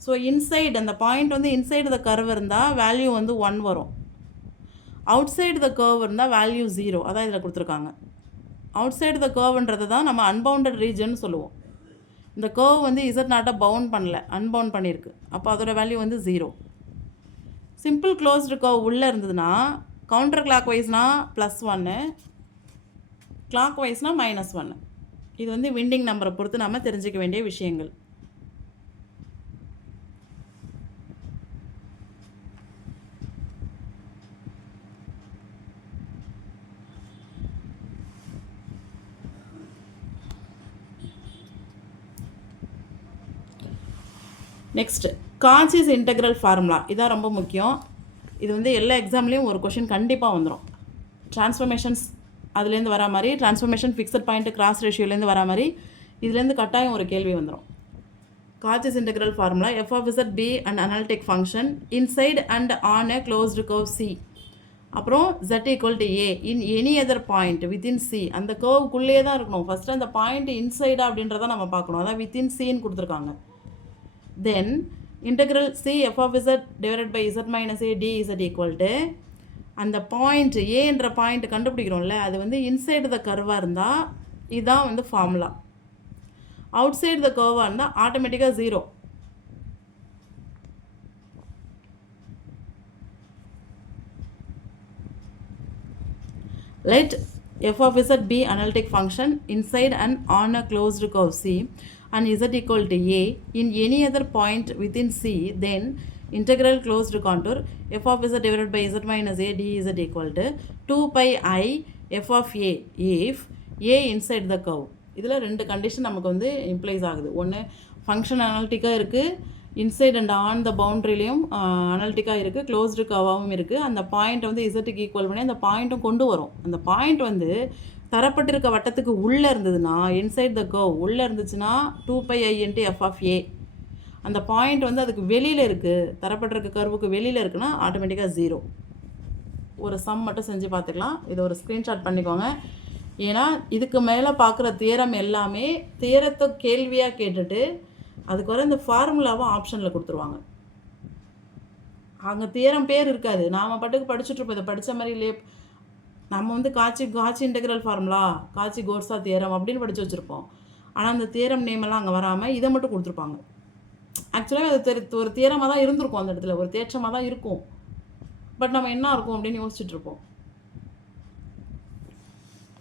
So inside அந்த point வந்து inside the curve இருந்தால் வேல்யூ வந்து 1 வரும். அவுட் சைடு த கர்வ் இருந்தால் வேல்யூ 0. அதான் இதில் கொடுத்துருக்காங்க. அவுட் சைடு த கர்வ்ன்றது தான் நம்ம அன்பவுண்டட் ரீஜன் சொல்லுவோம். இந்த கர்வ் வந்து Z0 பவுண்ட் பண்ணல, அன்பவுண்ட் பண்ணியிருக்கு. அப்போ அதோட வேல்யூ வந்து 0. சிம்பிள் க்ளோஸ்டு கர்வ் உள்ளே இருந்ததுன்னா கவுண்டர் கிளாக் வைஸ்னால் +1, கிளாக் வைஸ்னால் -1. இது வந்து விண்டிங் நம்பரை பொறுத்து நம்ம தெரிஞ்சிக்க வேண்டிய விஷயங்கள். நெக்ஸ்ட்டு காச்சிஸ் இன்டெக்ரல் ஃபார்முலா, இதான் ரொம்ப முக்கியம். இது வந்து எல்லா எக்ஸாம்லேயும் ஒரு கொஷின் கண்டிப்பாக வந்துடும். ட்ரான்ஸ்ஃபர்மேஷன்ஸ் அதுலேருந்து வரா மாதிரி, ட்ரான்ஸ்ஃபர்மேஷன் ஃபிக்ஸட் பாயிண்ட் கிராஸ் ரேஷியோலேருந்து வரா மாதிரி இதுலேருந்து கட்டாயம் ஒரு கேள்வி வந்துடும். Cauchy's integral formula f of z be an analytic function inside and on a closed curve C. அப்புறம் z = a in any other point within C. அந்த கர்வுக்குள்ளே தான் இருக்கணும். ஃபஸ்ட்டு அந்த பாயிண்ட் இன்சைடா அப்படின்றத நம்ம பார்க்கணும். அதான் வித்தின் சின்னு கொடுத்துருக்காங்க. Then integral C f of z divided by z minus a dz = அந்த பாயிண்ட் ஏன்ற பாயிண்ட் கண்டுபிடிக்கிறோம்ல, அது வந்து இன்சைடு த கர்வாக இருந்தால் இதுதான் வந்து ஃபார்முலா. அவுட் சைடு த கர்வாக இருந்தால் ஆட்டோமேட்டிக்காக 0. Let f of z be analytic function inside and on a closed curve C and z equal to a in any other point within C, then integral closed contour f of z divided by z minus a dz equal to 2 pi I f of a if a inside the curve. இதில் 2 condition நமக்கு வந்து implies ஆகுது. ஒன்று function அனாலிட்டிக்காக இருக்குது, inside and on த பவுண்ட்ரிலையும் அனாலிட்டிக்காக இருக்குது, closed கர்வாகவும் இருக்குது. அந்த point வந்து இசட்டுக்கு ஈக்குவல் பண்ணி அந்த பாயிண்ட்டும் கொண்டு வரும். அந்த பாயிண்ட் வந்து தரப்பட்டிருக்க வட்டத்துக்கு உள்ளே இருந்ததுன்னா, இன்சைட் த கர்வ் உள்ளே இருந்துச்சுன்னா 2 pi I into f of a. அந்த பாயிண்ட் வந்து அதுக்கு வெளியில் இருக்குது, தரப்பட்டிருக்க கர்வுக்கு வெளியில் இருக்குன்னா ஆட்டோமேட்டிக்காக 0. ஒரு சம் மட்டும் செஞ்சு பார்த்துக்கலாம். இதை ஒரு ஸ்க்ரீன்ஷாட் பண்ணிக்கோங்க. ஏன்னா இதுக்கு மேலே பார்க்குற தியரம் எல்லாமே தியரத்தை கேள்வியாக கேட்டுட்டு அதுக்கு வர இந்த ஃபார்முலாவை ஆப்ஷனில் கொடுத்துருவாங்க. அங்கே தியரம் பேர் இருக்காது, நாம் பாட்டுக்கு படிச்சுட்ருப்போம். இதை படித்த மாதிரி இல்லையே, நம்ம வந்து காட்சி இன்டெக்ரல் ஃபார்முலா, காட்சி கோர்ஸா தியரம் அப்படின்னு படித்து வச்சுருப்போம். ஆனால் அந்த தியரம் நேமெல்லாம் அங்கே வராமல் இதை மட்டும் கொடுத்துருப்பாங்க. ஆக்சுவலாக அது ஒரு தியரமாக தான் இருந்திருக்கும், அந்த இடத்துல ஒரு தேற்றமாக தான் இருக்கும். பட் நம்ம என்ன இருக்கும் அப்படின்னு யோசிச்சுட்ருப்போம்.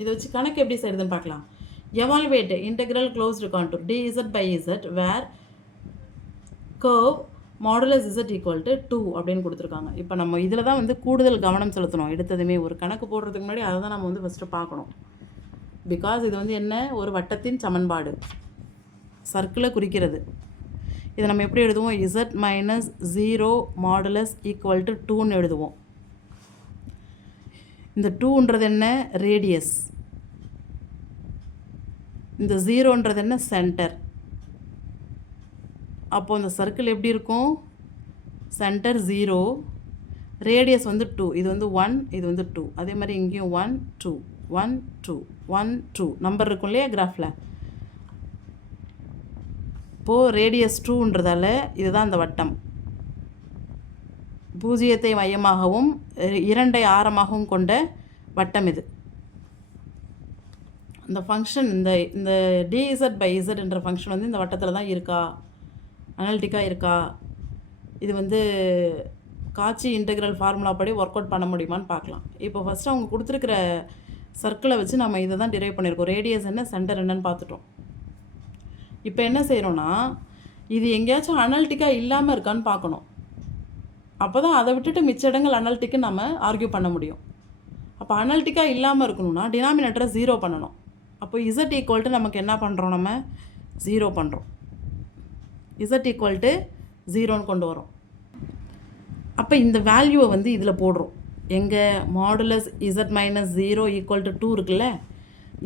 இதை வச்சு கணக்கு எப்படி செய்யுதுன்னு பார்க்கலாம். Evaluate integral closed contour dz by z where curve modulus z equal to 2 அப்படின்னு கொடுத்துருக்காங்க. இப்போ நம்ம இதில் தான் வந்து கூடுதல் கவனம் செலுத்தணும். எடுத்ததுமே ஒரு கணக்கு போடுறதுக்கு முன்னாடி அதை தான் நம்ம வந்து ஃபஸ்ட்டு பார்க்கணும். பிகாஸ் இது வந்து என்ன, ஒரு வட்டத்தின் சமன்பாடு, சர்க்கிளை குறிக்கிறது. இதை நம்ம எப்படி எழுதுவோம், z minus 0 modulus equal to 2ன்னு எழுதுவோம். இந்த 2ன்றது என்ன, ரேடியஸ். இந்த 0ன்றது என்ன, சென்டர். அப்போது இந்த சர்க்கிள் எப்படி இருக்கும், சென்டர் 0, ரேடியஸ் வந்து 2, இது வந்து 1, இது வந்து 2. அதே மாதிரி இங்கேயும் 1 2 1 2 1 2 நம்பர் இருக்கும் இல்லையா கிராஃபில். இப்போது ரேடியஸ் 2ன்றதால இதுதான் அந்த வட்டம். 0 மையமாகவும் 2 ஆரமாகவும் கொண்ட வட்டம் இது. இந்த ஃபங்க்ஷன் இந்த dz by z என்ற ஃபங்க்ஷன் வந்து இந்த வட்டத்தில் தான் இருக்கா, அனாலிட்டிக்காக இருக்கா, இது வந்து காட்சி இன்டெக்ரல் ஃபார்முலா படி ஒர்க் அவுட் பண்ண முடியுமான்னு பார்க்கலாம். இப்போ ஃபஸ்ட்டு அவங்க கொடுத்துருக்கிற சர்க்கிளை வச்சு நம்ம இதை தான் டிரைவ் பண்ணியிருக்கோம். ரேடியஸ் என்ன, சென்டர் என்னன்னு பார்த்துட்டோம். இப்போ என்ன செய்கிறோன்னா, இது எங்கேயாச்சும் அனாலிட்டிக்காக இல்லாமல் இருக்கான்னு பார்க்கணும். அப்போ தான் அதை விட்டுட்டு மிச்ச இடங்கள் அனாலிட்டிக்கு நம்ம ஆர்கியூ பண்ண முடியும். அப்போ அனாலிட்டிக்காக இல்லாமல் இருக்கணும்னா டினாமினேட்டரை 0 பண்ணணும். அப்போ z ஈக்குவல் டு நமக்கு என்ன பண்ணுறோம், நம்ம 0 பண்ணுறோம். z ஈக்குவல் டு 0ன்னு கொண்டு வரோம். அப்போ இந்த வேல்யூவை வந்து இதில் போடுறோம். எங்கள் modulus z minus 0 equal to 2 இருக்குல்ல,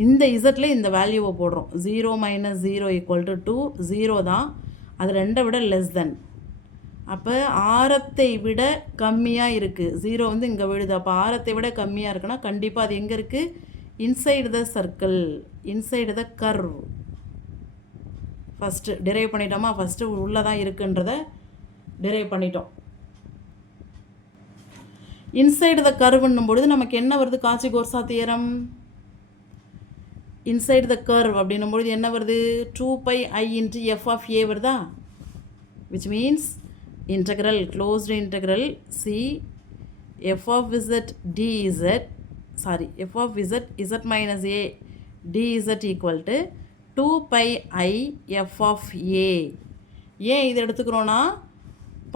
இந்த இசட்டில் இந்த வேல்யூவை போடுறோம். 0 மைனஸ் 0 ஈக்குவல் டு 2, 0 தான், அது 2 விட லெஸ் தென். அப்போ ஆரத்தை விட கம்மியாக இருக்குது, 0 வந்து இங்கே விழுது. அப்போ ஆரத்தை விட கம்மியாக இருக்குன்னா கண்டிப்பாக அது எங்கே இருக்குது, inside the circle, inside the curve. First derive பண்ணிட்டோமா, ஃபஸ்ட்டு உள்ளே தான் இருக்குன்றத டிரைவ் பண்ணிட்டோம். இன்சைடு த கர்வ்னும் பொழுது நமக்கு என்ன வருது, காட்சி Goursat theorem. Inside the curve அப்படின்னும் பொழுது என்ன வருது, 2 pi I into f of a வருதா, which means integral closed integral c f of z dz, sorry, f of z minus a dz equal to 2 pi I f of a. ஏன் இது எடுத்துக்கிறோன்னா,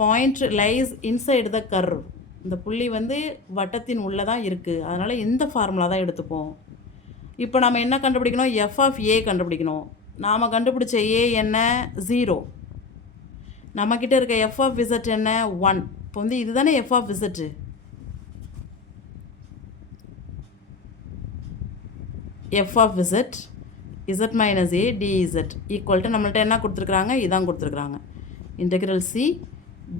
point lies inside the curve, இந்த புள்ளி வந்து வட்டத்தின் உள்ளே தான் இருக்குது, அதனால் இந்த ஃபார்முலா தான் எடுத்துப்போம். இப்போ நம்ம என்ன கண்டுபிடிக்கணும், f of a கண்டுபிடிக்கணும். நாம் கண்டுபிடிச்ச a என்ன, 0. நம்மக்கிட்ட இருக்க f of z என்ன, 1. இப்போ வந்து இதுதானே f of z. f of z z minus a dz equal to நம்மள்ட்ட என்ன கொடுத்துருக்குறாங்க, இதான் கொடுத்துருக்குறாங்க. Integral c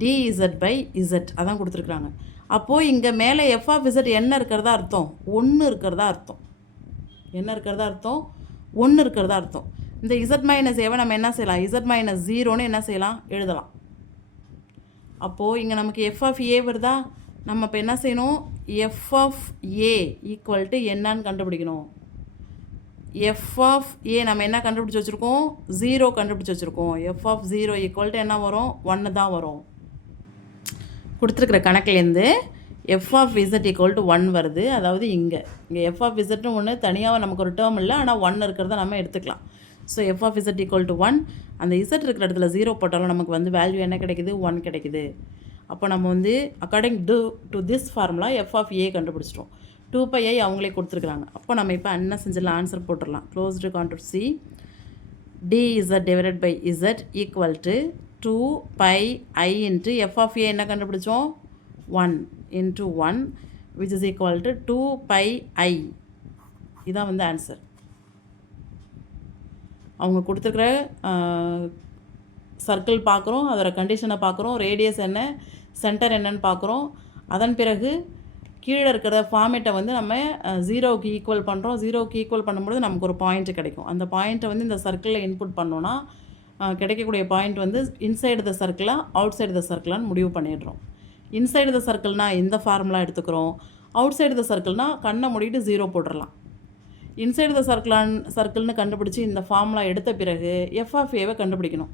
dz by z அதான் கொடுத்துருக்குறாங்க. அப்போது இங்கே மேலே f of z என்ன இருக்கிறதா அர்த்தம், 1 இருக்கிறதா அர்த்தம். என்ன இருக்கிறதா அர்த்தம், 1 இருக்கிறதா அர்த்தம். இந்த z மைனஸ் ஏவை நம்ம என்ன செய்யலாம், z மைனஸ் 0ன்னு என்ன செய்யலாம், எழுதலாம். அப்போது இங்கே நமக்கு f of a வருதா, நம்ம இப்போ என்ன செய்யணும், f of a equal to என்னன்னு கண்டுபிடிக்கணும். எஃப் ஆஃப் ஏ நம்ம என்ன கண்டுபிடிச்சி வச்சுருக்கோம், 0 கண்டுபிடிச்சி வச்சுருக்கோம். எஃப் ஆஃப் 0 ஈக்குவல் டு என்ன வரும், 1 தான் வரும். கொடுத்துருக்குற கணக்குலேருந்து f of z equal to 1 வருது. அதாவது இங்கே எஃப் ஆஃப் இசட்னு ஒன்று தனியாக நமக்கு ஒரு டேர்ம் இல்லை, ஆனால் 1 இருக்கிறத நம்ம எடுத்துக்கலாம். So f of z equal to 1, அந்த இசட் இருக்கிற இடத்துல 0 போட்டாலும் நமக்கு வந்து வேல்யூ என்ன கிடைக்குது, 1 கிடைக்குது. அப்போ நம்ம வந்து according to this formula f of a கண்டுபிடிச்சிட்டோம். 2πi அவங்களே கொடுத்துருக்குறாங்க. அப்போ நம்ம இப்போ என்ன செஞ்சிடலாம், ஆன்சர் போட்டுடலாம். Closed contour C dz divided by z equal to 2πi into f of a என்ன கண்டுபிடிச்சோம், 1 into 1 which is equal to 2πi. இதான் வந்து ஆன்சர். அவங்க கொடுத்துருக்குற சர்க்கிள் பார்க்குறோம், அதோட கண்டிஷனை பார்க்குறோம், ரேடியஸ் என்ன, சென்டர் என்னன்னு பார்க்குறோம். அதன் பிறகு கீழே இருக்கிற ஃபார்மேட்டை வந்து நம்ம 0க்கு ஈக்குவல் பண்ணுறோம். 0க்கு ஈக்குவல் பண்ணும்போது நமக்கு ஒரு பாயிண்ட் கிடைக்கும். அந்த பாயிண்ட்டை வந்து இந்த சர்க்கிளில் இன்புட் பண்ணோன்னா கிடைக்கக்கூடிய பாயிண்ட் வந்து இன்சைடு த சர்க்கிளா அவுட் சைடு த சர்க்கிளான்னு முடிவு பண்ணிடுறோம். இன்சைடு த சர்க்கிள்னால் இந்த ஃபார்முலா எடுத்துக்கிறோம். அவுட் சைடு த சர்க்கிள்னால் கண்ணை மூடிட்டு 0 போட்டுடலாம். இன்சைடு த சர்க்கிள்னு கண்டுபிடிச்சி இந்த ஃபார்முலா எடுத்த பிறகு எஃப் ஆஃப் ஏவை கண்டுபிடிக்கணும்.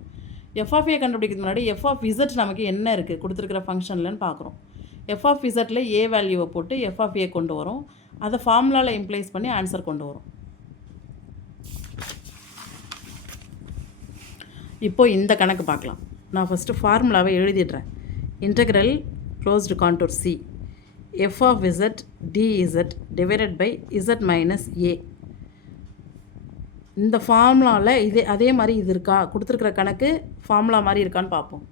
எஃப் ஆஃப் ஏ கண்டுபிடிக்கிறது முன்னாடி எஃப் ஆஃப் இசட் நமக்கு என்ன இருக்குது கொடுத்துருக்கிற ஃபங்க்ஷன்லன்னு பார்க்குறோம். எஃப் ஆஃப் இசட்டில் ஏ வேல்யூவை போட்டு எஃப் ஆஃப் ஏ கொண்டு வரும். அதை ஃபார்முலாவில் இம்ப்ளைஸ் பண்ணி ஆன்சர் கொண்டு வரும். இப்போது இந்த கணக்கு பார்க்கலாம். நான் ஃபஸ்ட்டு ஃபார்முலாவை எழுதிடுறேன். Integral closed contour C f of z dz divided by z minus a. இந்த ஃபார்முலாவில் அதே மாதிரி இது இருக்கா, கொடுத்துருக்குற கணக்கு ஃபார்முலா மாதிரி இருக்கான்னு பார்ப்போம்.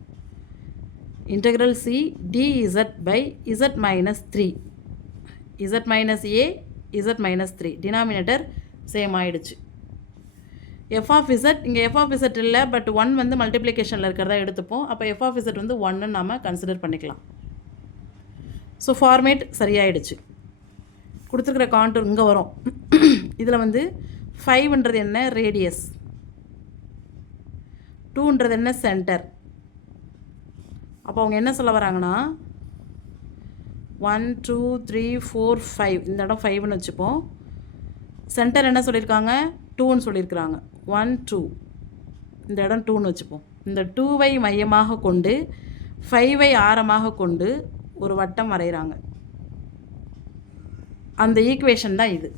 Integral c dz by z minus 3, z minus a z minus 3, denominator same ஆகிடுச்சு. எஃப் ஆஃப் இசட் இங்கே எஃப் ஆஃப் இசட் இல்லை, பட் 1 வந்து மல்டிப்ளிகேஷனில் இருக்கிறதா எடுத்துப்போம். அப்போ எஃப் ஆஃப் இசட் வந்து 1ன்னு நாம் கன்சிடர் பண்ணிக்கலாம். ஸோ ஃபார்மேட் சரியாயிடுச்சு. கொடுத்துருக்குற கான்டூர் இங்கே வரும். இதில் வந்து 5ன்றது என்ன, ரேடியஸ். 2ன்றது என்ன, சென்டர். அப்போ அவங்க என்ன சொல்ல வராங்கன்னா 1 2 3 4 5, இந்த இடம் 5ன்னு வச்சுப்போம். சென்டர் என்ன சொல்லியிருக்காங்க, 2ன்னு சொல்லியிருக்கிறாங்க. 1 2, இந்த இடம் 2ன்னு வச்சுப்போம். இந்த 2வை மையமாக கொண்டு 5வை ஆரமாக கொண்டு ஒரு வட்டம் வரைகிறாங்க. அந்த ஈக்குவேஷன் தான் இது.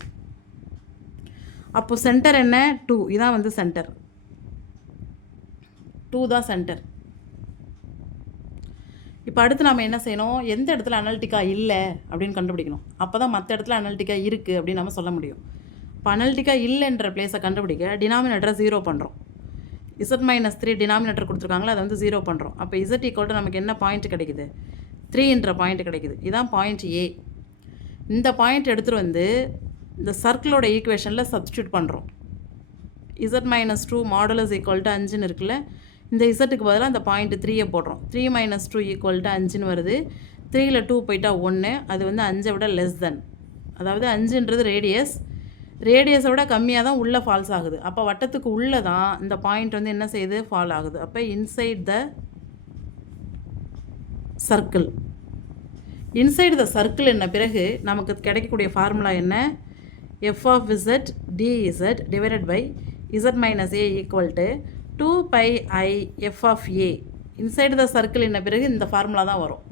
அப்போது சென்டர் என்ன, 2, இதான் வந்து சென்டர். 2 தான் சென்டர். இப்போ அடுத்து நம்ம என்ன செய்யணும், எந்த இடத்துல அனலிட்டிக்கா இல்லை அப்படின்னு கண்டுபிடிக்கணும். அப்போ தான் மற்ற இடத்துல அனலிட்டிக்கா இருக்குது அப்படின்னு நம்ம சொல்ல முடியும். இப்போ அனலிட்டிக்கா இல்லைன்ற பிளேஸை கண்டுபிடிக்க டினாமினேட்டரை 0 பண்ணுறோம். இசட் மைனஸ் 3 டினாமினேட்டர் கொடுத்துருக்காங்களா, அதை வந்து 0 பண்ணுறோம். அப்போ இசட் ஈக்குவல் டு நமக்கு என்ன பாயிண்ட் கிடைக்குது, 3ன்ற பாயிண்ட் கிடைக்குது. இதுதான் பாயிண்ட் ஏ. இந்த பாயிண்ட் எடுத்துகிட்டு வந்து இந்த சர்க்கிளோட ஈக்குவேஷனில் சப்ஸ்டியூட் பண்ணுறோம். Z minus 2 modulus equal to 5ன்னு இருக்குல்ல, இந்த இசட்டுக்கு பதிலாக அந்த பாயிண்ட் 3யை போடுறோம். 3 மைனஸ் 2 ஈக்குவல் டு 5ன்னு வருது. 3ல் 2 போயிட்டா 1, அது வந்து 5ஐ விட லெஸ் தென். அதாவது 5ன்றது ரேடியஸ், ரேடியஸை விட கம்மியாக தான் உள்ளே ஃபால்ஸ் ஆகுது. அப்போ வட்டத்துக்கு உள்ளே தான் இந்த பாயிண்ட் வந்து என்ன செய்யுது, ஃபால் ஆகுது. அப்போ inside the circle. Inside the circle என்ன பிறகு நமக்கு கிடைக்கக்கூடிய ஃபார்முலா என்ன, f of z dz divided by z minus a equal to 2πi f of a. Inside the circle என்ன பிறகு இந்த ஃபார்முலா தான் வரும்.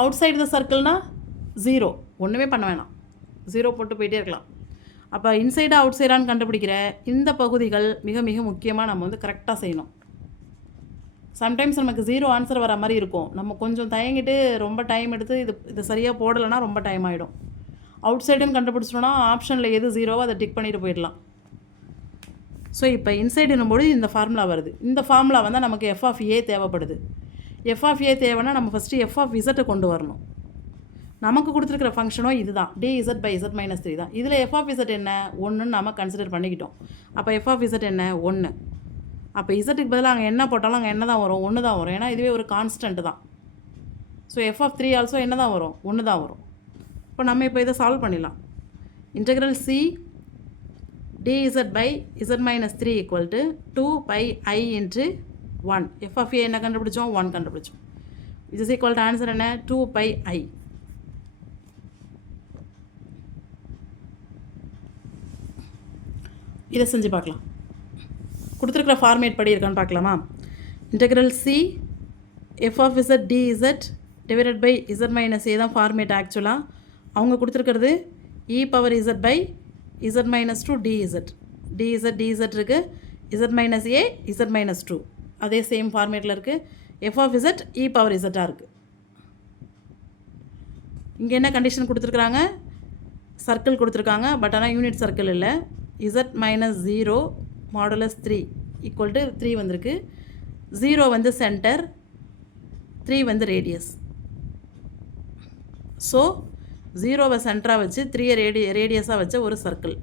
அவுட் சைடு த சர்க்கிள்னால் 0, ஒன்றுமே பண்ண வேணாம், 0 போட்டு போயிட்டே இருக்கலாம். அப்போ இன்சைடு அவுட் சைடான்னு கண்டுபிடிக்கிற இந்த பகுதிகள் மிக மிக முக்கியமாக நம்ம வந்து கரெக்டாக செய்யணும். சம்டைம்ஸ் நமக்கு 0 ஆன்சர் வர மாதிரி இருக்கும். நம்ம கொஞ்சம் தயங்கிட்டு ரொம்ப டைம் எடுத்து இது சரியாக போடலைன்னா ரொம்ப டைம் ஆகிடும். அவுட் சைடுன்னு கண்டுபிடிச்சிட்டோன்னா ஆப்ஷனில் எது 0வோ அதை டிக் பண்ணிட்டு போயிடலாம். ஸோ இப்போ இன்சைடுன்னும்போது இந்த ஃபார்முலா வருது. இந்த ஃபார்முலா வந்து நமக்கு எஃப் ஆஃப் ஏ தேவைப்படுது. எஃப் ஆஃப் ஏ தேவைன்னா நம்ம ஃபஸ்ட்டு எஃப் ஆஃப் இசட்டை கொண்டு வரணும். நமக்கு கொடுத்துருக்கிற ஃபங்க்ஷனோ இதுதான், டிஇசட் பை இசட் மைனஸ் 3 தான். இதில் எஃப் ஆஃப் இசட் என்ன, 1ன்னு நம்ம கன்சிடர் பண்ணிக்கிட்டோம். அப்போ எஃப் ஆஃப் இசட் என்ன, 1. அப்போ இசட்டுக்கு பதிலாக அங்கே என்ன போட்டாலும் அங்கே என்ன தான் வரும், 1 தான் வரும். ஏன்னா இதுவே ஒரு கான்ஸ்டன்ட் தான். ஸோ எஃப் ஆஃப் 3 ஆல்சோ என்ன தான் வரும், 1 தான் வரும். இப்போ நம்ம இப்போ இதை சால்வ் பண்ணிடலாம். Integral C dz by z minus 3 equal to 2πi into 1. f of a என்ன கண்டுபிடிச்சோம், 1 கண்டுபிடிச்சோம். which is equal to answer என்ன 2 pi I. இதை செஞ்சு பார்க்கலாம். கொடுத்துருக்கிற ஃபார்மேட் படி இருக்கான்னு பார்க்கலாமா? Integral C f of z dz divided by z minus a தான் ஃபார்மேட். ஆக்சுவலாக அவங்க கொடுத்துருக்கிறது e power z by z minus two dz. Dz இருக்குது, z minus a z minus two அதே சேம் ஃபார்மேட்டில் இருக்குது. F of z e power இசட்டாக இருக்குது. இங்கே என்ன கண்டிஷன் கொடுத்துருக்குறாங்க? சர்க்கிள் கொடுத்துருக்காங்க, பட் ஆனால் யூனிட் சர்க்கிள் இல்லை. Z minus 0 modulus 3 equal to 3 வந்திருக்கு. 0 வந்து சென்டர், 3 வந்து ரேடியஸ். ஸோ 0வை சென்டராக வச்சு 3 ரேடியஸாக வச்ச ஒரு சர்க்கிள்.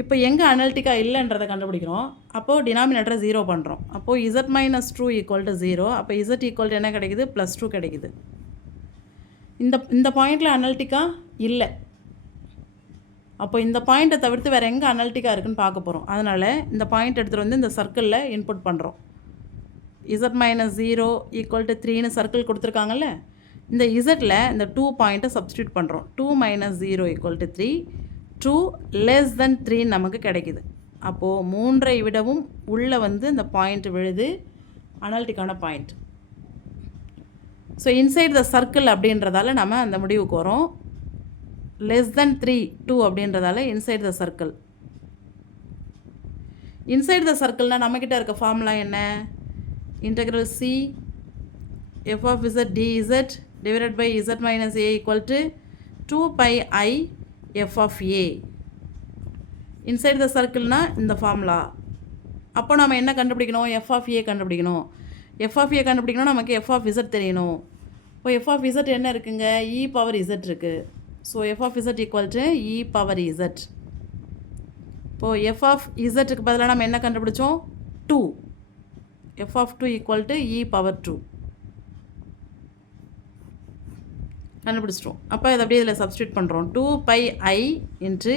இப்போ எங்கே அனலிட்டிக்காக இல்லைன்றதை கண்டுபிடிக்கிறோம். அப்போது டினாமினேட்டரை 0 பண்ணுறோம். அப்போது இசட் மைனஸ் 2 ஈக்குவல் டு 0. அப்போ இசட் ஈக்குவல் டு என்ன கிடைக்குது? +2 கிடைக்குது. இந்த பாயிண்டில் அனலிட்டிக்காக இல்லை. அப்போ இந்த பாயிண்ட்டை தவிர்த்து வேறு எங்கே அனலிட்டிக்காக இருக்குதுன்னு பார்க்க போகிறோம். அதனால் இந்த பாயிண்ட் எடுத்துகிட்டு வந்து இந்த சர்க்கிளில் இன்புட் பண்ணுறோம். இசட் மைனஸ் 0 ஈக்குவல் டு 3ன்னு சர்க்கிள் கொடுத்துருக்காங்கல்ல, இந்த இசட்டில் இந்த 2 பாயிண்ட்டை சப்ஸ்டியூட் பண்ணுறோம். 2 minus 0 equal to 3, 2 less than 3 நமக்கு கிடைக்குது. அப்போது 3ஐ விடவும் உள்ளே வந்து இந்த பாயிண்ட் விழுது, அனலிட்டிக்கான point. So inside the circle அப்படின்றதால நம்ம அந்த முடிவுக்கு வரோம். லெஸ் தென் 3, 2 அப்படின்றதால inside the circle. Inside the சர்க்கிள்னால் நம்மக்கிட்ட இருக்க ஃபார்முலா என்ன? Integral C f of z dz divided by z minus a equal to 2 pi I f of a. Inside the சர்க்கிள்னால் இந்த ஃபார்முலா. அப்போ நம்ம என்ன கண்டுபிடிக்கணும்? எஃப் ஆஃப் ஏ கண்டுபிடிக்கணும். எஃப் ஆஃப் ஏ கண்டுபிடிக்கணும், நமக்கு எஃப் ஆஃப் இசட் தெரியணும். இப்போ எஃப் ஆஃப் இசட் என்ன இருக்குங்க? இ பவர் இசட் இருக்குது. So f of z equal to e power z. இப்போது எஃப் ஆஃப் இசட்டுக்கு பதிலாக நம்ம என்ன கண்டுபிடிச்சோம்? 2. F of 2 equal to e power 2 கண்டுபிடிச்சிட்டோம். அப்போ இதை அப்படியே இதில் சப்ஸ்டியூட் பண்ணுறோம். 2 pi I into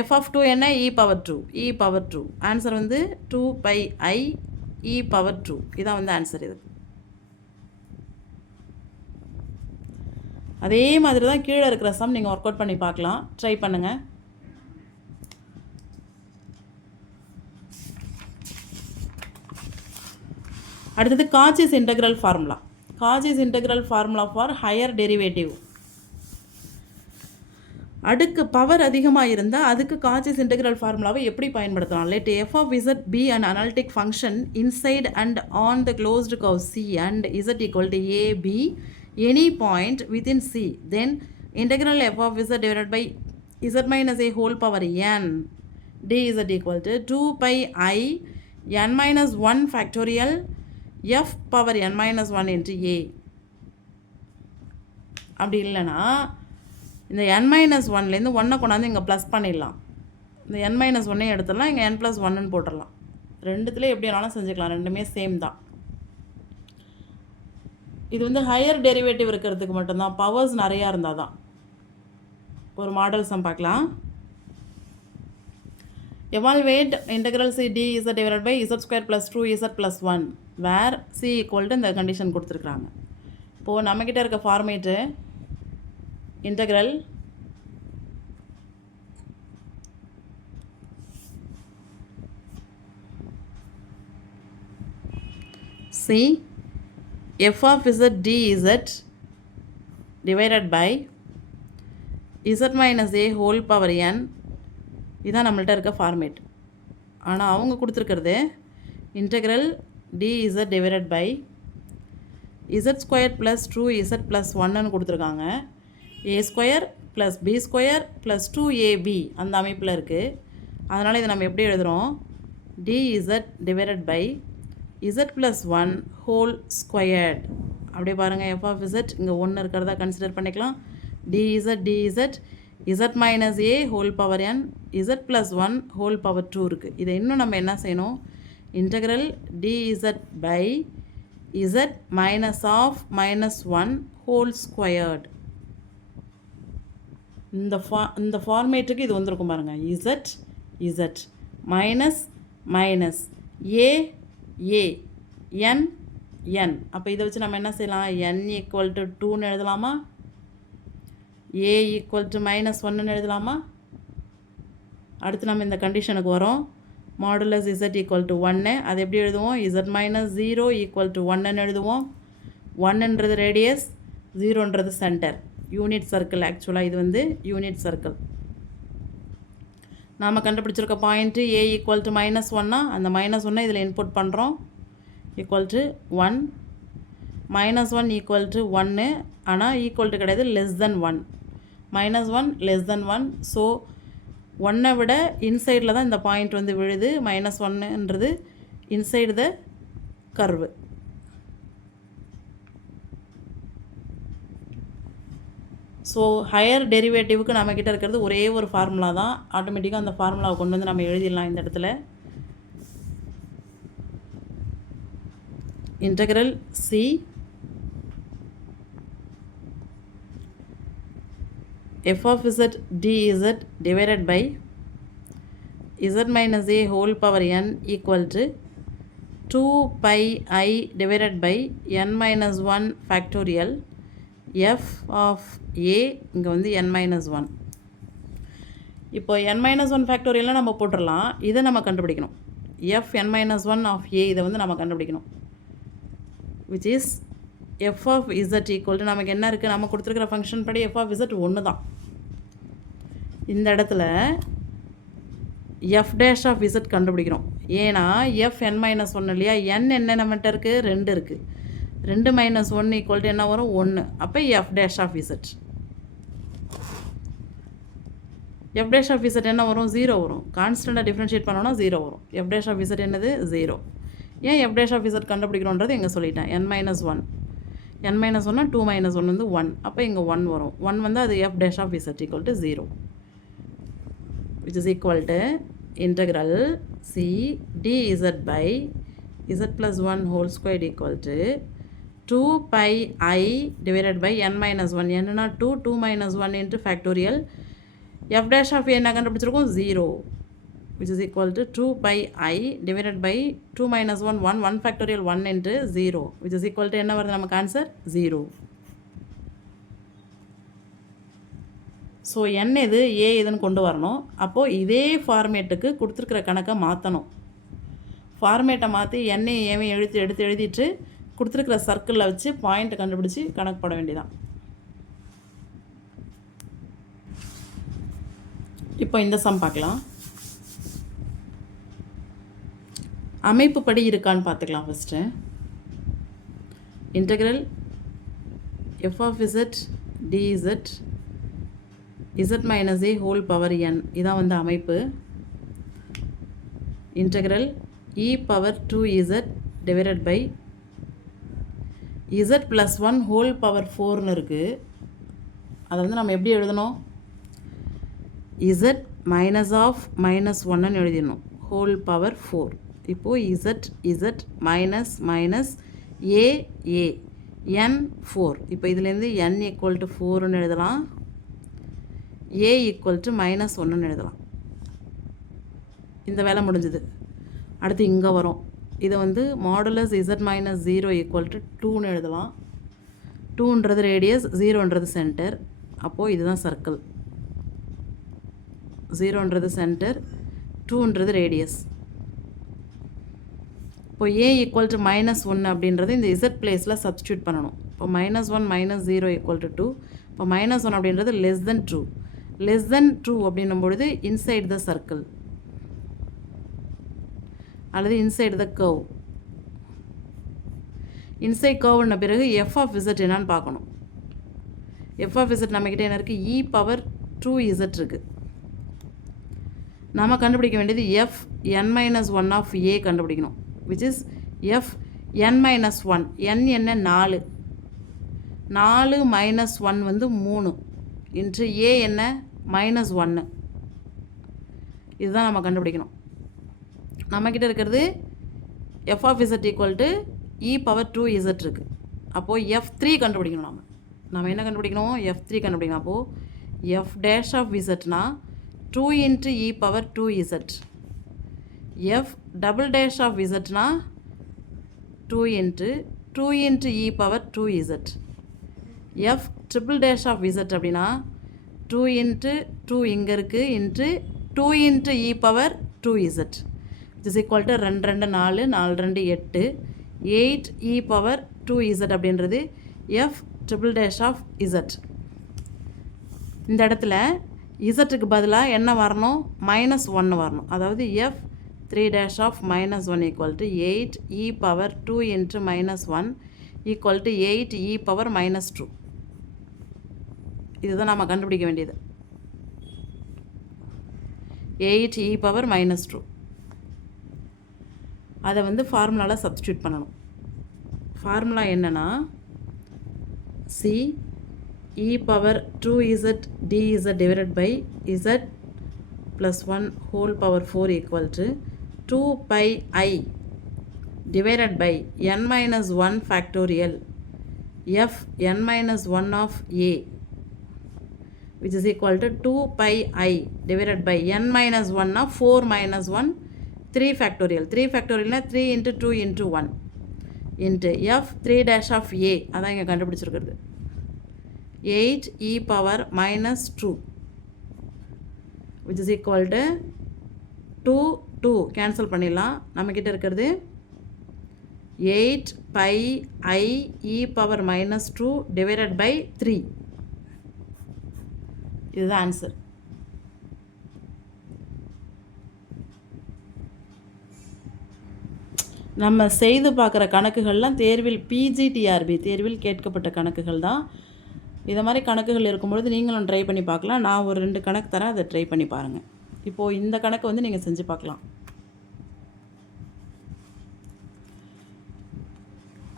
f of 2 என்ன? E power 2. E power 2 answer வந்து 2 pi I இ பவர் 2. இதான் வந்து ஆன்சர். இது அதே மாதிரி தான் கீழே இருக்கிற சம் நீங்கள் ஒர்க் அவுட் பண்ணி பார்க்கலாம். ட்ரை பண்ணுங்கள். அடுத்தது Cauchy's integral formula. Cauchy's integral formula for higher derivative. அடுக்கு பவர் அதிகமாக இருந்தால் அதுக்கு காச்சிஸ் இன்டெக்ரல் ஃபார்முலாவை எப்படி பயன்படுத்தலாம்? Let f of z be an analytic function inside and on the closed curve c and z equal to a be any point within C, then integral f of z divided by z minus a whole power n dz equal to 2 pi I n minus 1 factorial f power n minus 1 into a. அப்படி இல்லைனா இந்த n minus 1லேருந்து 1 கொண்டாந்து இங்கே plus பண்ணிடலாம். இந்த n minus 1 எடுத்துடலாம், இங்கே n plus 1ன்னு போட்டுடலாம். ரெண்டுத்துலேயே எப்படி வேணாலும் செஞ்சுக்கலாம், ரெண்டுமே சேம் தான். இது வந்து ஹையர் டெரிவேட்டிவ் இருக்கிறதுக்கு மட்டும்தான், பவர்ஸ் நிறையா இருந்தால் தான். ஒரு மாடல் சம் பார்க்கலாம். Evaluate integral c d z divided by z square plus 2z plus 1 where c equal to இந்த கண்டிஷன் கொடுத்துருக்குறாங்க. இப்போது நம்மக்கிட்ட இருக்க format integral c f of z dz divided by z minus a whole power n. இதுதான் நம்மள்ட்ட இருக்க format. ஆனால் அவங்க கொடுத்துருக்கிறது integral dz divided by z square plus 2z plus 1ன்னு கொடுத்துருக்காங்க. a square plus b square plus 2ab அந்த அமைப்பில் இருக்குது. அதனால் இதை நம்ம எப்படி எழுதுகிறோம்? dz divided by z plus 1 whole squared. அப்படியே பாருங்கள், எஃப் ஆஃப் இசட் இங்கே 1 இருக்கிறதா கன்சிடர் பண்ணிக்கலாம். dz z minus a whole power n z plus 1 whole power 2 இருக்குது. இதை இன்னும் நம்ம என்ன செய்யணும்? Integral dz by z minus of minus 1 whole squared. இந்த ஃபார்மேட்டுக்கு இது வந்திருக்கும் பாருங்கள். z minus minus a n n. அப்போ இதை வச்சு நம்ம என்ன செய்யலாம்? n ஈக்குவல் டு 2ன்னு எழுதலாமா? a ஈக்குவல் டு -1ன்னு எழுதலாமா? அடுத்து நம்ம இந்த கண்டிஷனுக்கு வரோம். Modulus z equal to 1. அது எப்படி எழுதுவோம்? z மைனஸ் 0 ஈக்குவல் டு 1ன்னு எழுதுவோம். 1ன்றது ரேடியஸ், 0ன்றது சென்டர். Unit circle. ஆக்சுவலாக இது வந்து யூனிட் சர்க்கிள். நாம் கண்டுபிடிச்சிருக்க பாயிண்ட்டு a ஈக்குவல் டு -1னா அந்த -1 இதில் இன்புட் பண்ணுறோம். Equal to 1. -1 equal to 1. ஆனால் ஈக்குவல் டு கிடையாது, less than 1. -1 less than 1. So 1 விட இன்சைடில் தான் இந்த பாயிண்ட் வந்து விழுது. -1ன்றது inside the curve. So higher டெரிவேட்டிவ்க்கு நம்மக்கிட்ட இருக்கிறது ஒரே ஒரு ஃபார்முலா தான். ஆட்டோமேட்டிக்காக அந்த ஃபார்முலாவை கொண்டு வந்து நம்ம எழுதிடலாம் இந்த இடத்துல. Integral c f of z dz divided by z minus a whole power n equal to 2 pi I divided by n minus 1 factorial f of a இங்கே வந்து n minus 1. இப்போ n minus 1 factorial நம்ம போட்டுடலாம். இதை நம்ம கண்டுபிடிக்கணும். f n minus 1 of a இதை வந்து நம்ம கண்டுபிடிக்கணும். which is f of z equal to நமக்கு என்ன இருக்குது? நம்ம கொடுத்துருக்கிற ஃபங்க்ஷன் படி f of z ஒன்று தான். இந்த இடத்துல f dash of z கண்டுபிடிக்கிறோம். ஏன்னா f n minus 1 இல்லையா? n என்ன நம்மகிட்ட இருக்குது? 2 இருக்குது. 2 minus 1 equal to என்ன வரும்? 1. அப்போ f dash of z. f dash of z என்ன வரும்? 0 வரும். கான்ஸ்டண்ட்டாக டிஃப்ரென்ஷியேட் பண்ணோன்னா 0 வரும். f dash of z என்னது? 0. ஏன் f dash of z கண்டுபிடிக்கிறோன்றது எங்கே சொல்லிட்டேன். n minus 1. n minus 1 2 minus 1 வந்து 1. அப்போ இங்கே 1 வரும். 1 வந்து அது f dash of z equal to 0. which is equal to integral c dz by z plus 1 whole squared equal to 2 pi I divided by n minus 1. என்னன்னா 2, 2 minus 1 into factorial f dash of a என்ன கண்டுபிடிச்சிருக்கோம்? 0. which is equal to 2 pi I divided by 2 minus 1, 1, 1 factorial 1 into 0. which is equal to என்ன வருது நமக்கு answer? 0. So n இது a இதுன்னு கொண்டு வரணும். அப்போது இதே ஃபார்மேட்டுக்கு கொடுத்துருக்கிற கணக்கை மாற்றணும். ஃபார்மேட்டை மாற்றி n ஏவையும் எடுத்து எழுதிட்டு கொடுத்துருக்கிற சர்க்கிளில் வச்சு பாயிண்ட்டை கண்டுபிடிச்சி கணக்கு போட வேண்டியதான். இப்போ இந்த சம் பார்க்கலாம். அமைப்பு படி இருக்கான்னு பார்த்துக்கலாம். First integral f of z dz z minus a whole power n இதான் வந்து அமைப்பு. Integral e power 2z divided by z plus 1 whole power 4ன்னு இருக்குது. அதை வந்து நம்ம எப்படி எழுதணும்? z minus of minus 1ன்னு எழுதிடணும். whole power 4. இப்போது z minus minus a n 4. இப்போ இதுலேருந்து n equal to 4ன்னு எழுதலாம். a equal to minus 1ன்னு எழுதலாம். இந்த வேலை முடிஞ்சுது. அடுத்து இங்கே வரும். இதை வந்து modulus z minus 0 equal to 2ன்னு எழுதலாம். 2ன்றது ரேடியஸ், 0ன்றது சென்டர். அப்போது இதுதான் சர்க்கிள். 0ன்றது சென்டர், 2ன்றது ரேடியஸ். இப்போ a equal to minus 1 அப்படின்றது இந்த z பிளேஸில் சப்ஸ்டியூட் பண்ணணும். இப்போ -1 minus 0 equal to 2. இப்போ -1 அப்படின்றது less than 2. less than 2 அப்படின்னும் பொழுது இன்சைட் த சர்க்கிள் அல்லது இன்சைட் த கர்வ். இன்சைட் கர்வ்ன பிறகு f of z என்னன்னு பார்க்கணும். f of z நம்மக்கிட்ட என்ன இருக்குது? e power 2z இருக்குது. நாம் கண்டுபிடிக்க வேண்டியது f n minus 1 of a கண்டுபிடிக்கணும். which is f n minus 1. n என்ன? 4. 4 minus 1 வந்து 3 இன்ட்டு a என்ன? -1. இதுதான் நம்ம கண்டுபிடிக்கணும். நம்மக்கிட்ட இருக்கிறது f of z equal to e power 2z இருக்குது. அப்போது f3 கண்டுபிடிக்கணும். நம்ம என்ன கண்டுபிடிக்கணும்? f3 கண்டுபிடிக்கணும். அப்போது f dash of zனா 2 into e power 2z. f double dash of zனா 2 into 2 into e power 2z. f triple dash of z அப்படின்னா 2 into 2 இங்கே இருக்குது into 2 into e power 2z, which is equal to 2 2 4 4 2 8 8 e power 2z அப்படின்றது f triple dash of z. இந்த இடத்துல இசட்டுக்கு பதிலாக என்ன வரணும், -1 வரணும். அதாவது f 3 dash of -1 equal to 8 e power 2 into -1 equal to 8 e power -2. இதுதான் நம்ம கண்டுபிடிக்க வேண்டியது. 8 e power -2. அதை வந்து ஃபார்முலாவில் சப்ஸ்டியூட் பண்ணணும். ஃபார்முலா என்னென்னா c e power 2z dz divided by z plus 1 whole power 4 equal to 2 pi I divided by n minus 1 factorial f n minus 1 of a, which is equal to 2 pi I divided by n minus 1 of 4 minus 1 3 factorial. 3 factorial na 3 into 2 into 1 into f 3 dash of a, அதான் இங்கே கண்டுபிடிச்சிருக்கிறது. 8 e power -2, which is equal to 2 cancel பண்ணிடலாம். நம்மக்கிட்ட இருக்கிறது 8 pi I e power -2 divided by 3. இதுதான் answer. நம்ம செய்து பார்க்குற கணக்குகள்லாம் தேர்வில் பிஜிடிஆர்பி தேர்வில் கேட்கப்பட்ட கணக்குகள் தான். இதை மாதிரி கணக்குகள் இருக்கும்பொழுது நீங்களும் ட்ரை பண்ணி பார்க்கலாம். நான் ஒரு 2 கணக்கு தரேன், அதை ட்ரை பண்ணி பாருங்கள். இப்போது இந்த கணக்கு வந்து நீங்கள் செஞ்சு பார்க்கலாம்.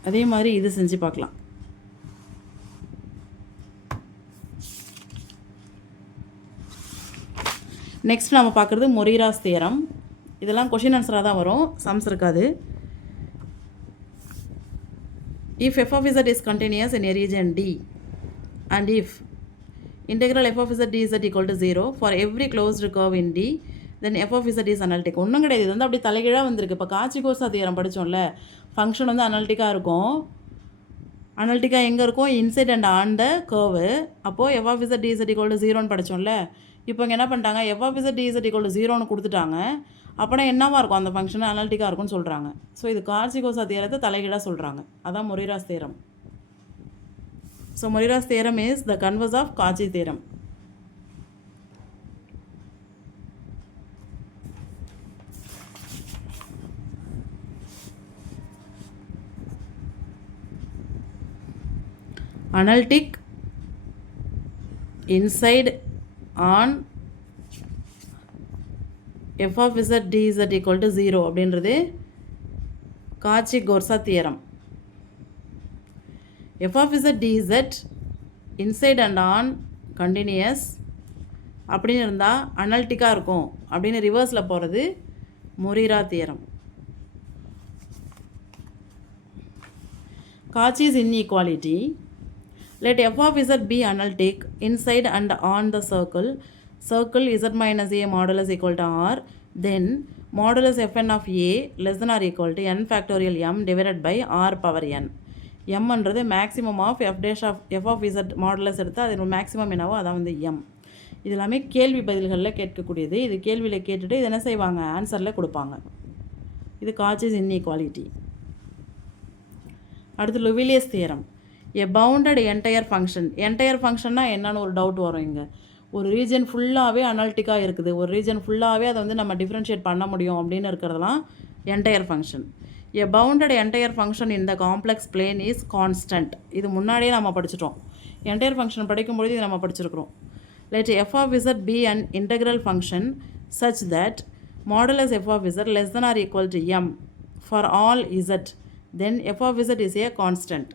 அதே மாதிரி இது செஞ்சு பார்க்கலாம். நெக்ஸ்ட் நம்ம பார்க்குறது மொரீராஸ் தியரம். இதெல்லாம் கொஷின் ஆன்சராக தான் வரும், சம்ஸ் இருக்காது. If f of z is continuous in a region D and if integral f of z dz equal to 0 for every closed curve in D, then f of z is analytic. ஒன்றும் கிடையாது, இது வந்து அப்படி தலைகீழாக வந்திருக்கு. இப்போ காச்சி-கோசா theorem படித்தோம்ல, function வந்து அனாலிட்டிக்காக இருக்கும். அனாலிட்டிக்காக எங்கே இருக்கும், inside and on the curve. அப்போது f of z dz equal to 0ன்னு படித்தோம்ல. இப்போ இங்கே என்ன பண்ணிட்டாங்க, f of z dz equal to 0ன்னு கொடுத்துட்டாங்க. அப்படின்னா என்னவாக இருக்கும், அந்த ஃபங்க்ஷன் அனாலிட்டிக்காக இருக்கும்னு சொல்கிறாங்க. ஸோ இது காச்சி-கோசா தியரத்தை தலைகீழாக சொல்கிறாங்க. அதான் மொரீராஸ் theorem. So Moriras theorem is the converse of Cauchy theorem. Analytic inside on f of z dz equal to 0 அப்படின்றது காச்சி-கோசா theorem. f of z dz inside and on continuous அப்படின்னு இருந்தால் அனாலிட்டிக்காக இருக்கும் அப்படின்னு ரிவர்ஸில் போகிறது மொரீரா theorem. Cauchy's inequality. Let f of z be analytic inside and on the circle z minus a modulus equal to r, then modulus fn of a less than or equal to n factorial m divided by r power n. எம்ன்றது maximum of f of z modulus எடுத்தால் அது maximum என்னவோ அதான் வந்து M. இது எல்லாமே கேள்வி பதில்களில் கேட்கக்கூடியது. இது கேள்வியில் கேட்டுட்டு இது என்ன செய்வாங்க, ஆன்சரில் கொடுப்பாங்க. இது காச்சிஸ் இன்இக்வாலிட்டி. அடுத்து லுவிலியஸ் தியரம். எ பவுண்டட் என்டையர் ஃபங்க்ஷன். என்டையர் ஃபங்க்ஷன்னா என்னன்னு ஒரு டவுட் வரும். இங்கே ஒரு ரீஜன் ஃபுல்லாகவே அனாலிட்டிக்காக இருக்குது, ஒரு ரீஜன் ஃபுல்லாகவே அதை வந்து நம்ம டிஃப்ரென்ஷியேட் பண்ண முடியும் அப்படின்னு இருக்கிறதெல்லாம் entire function. A bounded entire function in the complex plane is constant. இது முன்னாடியே நம்ம படிச்சிட்டோம். என்டையர் ஃபங்க்ஷன் படிக்கும்பொழுது இது நம்ம படிச்சிருக்கிறோம். Let f of z be an integral function such that modulus f of z less than or equal to m for all z, then f of z is a constant.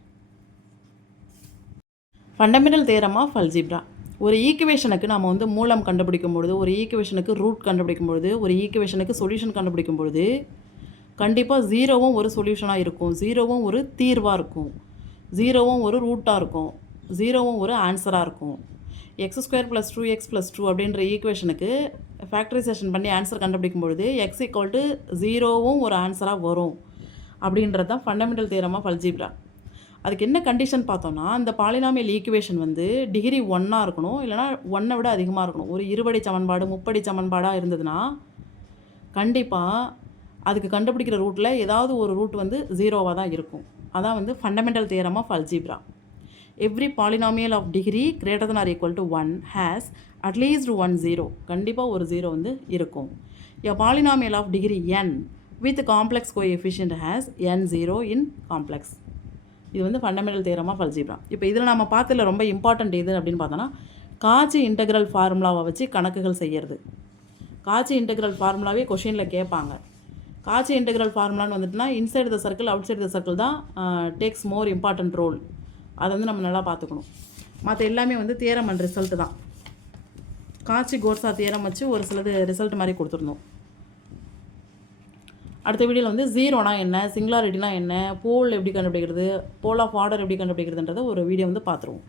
Fundamental theorem of algebra. ஒரு ஈக்குவேஷனுக்கு நம்ம வந்து மூலம் கண்டுபிடிக்கும் பொழுது, ஒரு ஈக்குவேஷனுக்கு root கண்டுபிடிக்கும் பொழுது, ஒரு ஈக்குவேஷனுக்கு சொல்யூஷன் கண்டுபிடிக்கும் பொழுது கண்டிப்பாக ஜீரோவும் ஒரு சொல்யூஷனாக இருக்கும், ஜீரோவும் ஒரு தீர்வாக இருக்கும், ஜீரோவும் ஒரு ரூட்டாக இருக்கும், ஜீரோவும் ஒரு ஆன்சராக இருக்கும். x² + 2x + 2 அப்படின்ற ஈக்குவேஷனுக்கு ஃபேக்டரைசேஷன் பண்ணி ஆன்சர் கண்டுபிடிக்கும் பொழுது x = 0வும் ஒரு ஆன்சராக வரும் அப்படின்றது தான் ஃபண்டமெண்டல் தியரம் ஆஃப் அல்ஜீப்ரா. அதுக்கு என்ன கண்டிஷன் பார்த்தோன்னா, அந்த பாலினாமியல் ஈக்குவேஷன் வந்து டிகிரி 1ஆ இருக்கணும். இல்லைனா 1ஐ விட அதிகமாக இருக்கணும். ஒரு இருபடி சமன்பாடு, முப்படி சமன்பாடாக இருந்ததுன்னா, கண்டிப்பாக அதுக்கு கண்டுபிடிக்கிற ரூட்டில் ஏதாவது ஒரு ரூட் வந்து 0வாக தான் இருக்கும். அதான் வந்து fundamental theorem of algebra. Every polynomial of degree greater than or equal to 1 has at least 1 0. கண்டிப்பாக ஒரு 0 வந்து இருக்கும். A polynomial of degree n with complex coefficient has n0 in complex. இது வந்து ஃபண்டமெண்டல் தியரம் ஆஃப் அல்ஜீப்ரா. இப்போ இதில் நம்ம பார்த்ததுல ரொம்ப இம்பார்ட்டன்ட் எது அப்படின்னு பார்த்தோன்னா, காச்சி இன்டெக்ரல் ஃபார்முலாவை வச்சு கணக்குகள் செய்கிறது. காச்சி இன்டெக்ரல் ஃபார்முலாவே கொஷினில் கேட்பாங்க. காச்சி இன்டெக்ரல் ஃபார்முலான்னு வந்துட்டுனா inside the circle outside the circle தான் டேக்ஸ் மோர் இம்பார்ட்டன்ட் ரோல். அதை வந்து நம்ம நல்லா பார்த்துக்கணும். மற்ற எல்லாமே வந்து தியரம் அண்ட் ரிசல்ட் தான். காச்சி கோர்ஸா தியரம் வச்சு ஒரு சிலது ரிசல்ட் மாதிரி கொடுத்துருந்தோம். அடுத்த வீடியோவில் வந்து ஜீரோனா என்ன, சிங்குலாரிட்டினா என்ன, போல் எப்படி கண்டுபிடிக்கிறது, போல் ஆஃப் ஆர்டர் எப்படி கண்டுபிடிக்கிறதுன்றதை ஒரு வீடியோ வந்து பார்த்துருவோம்.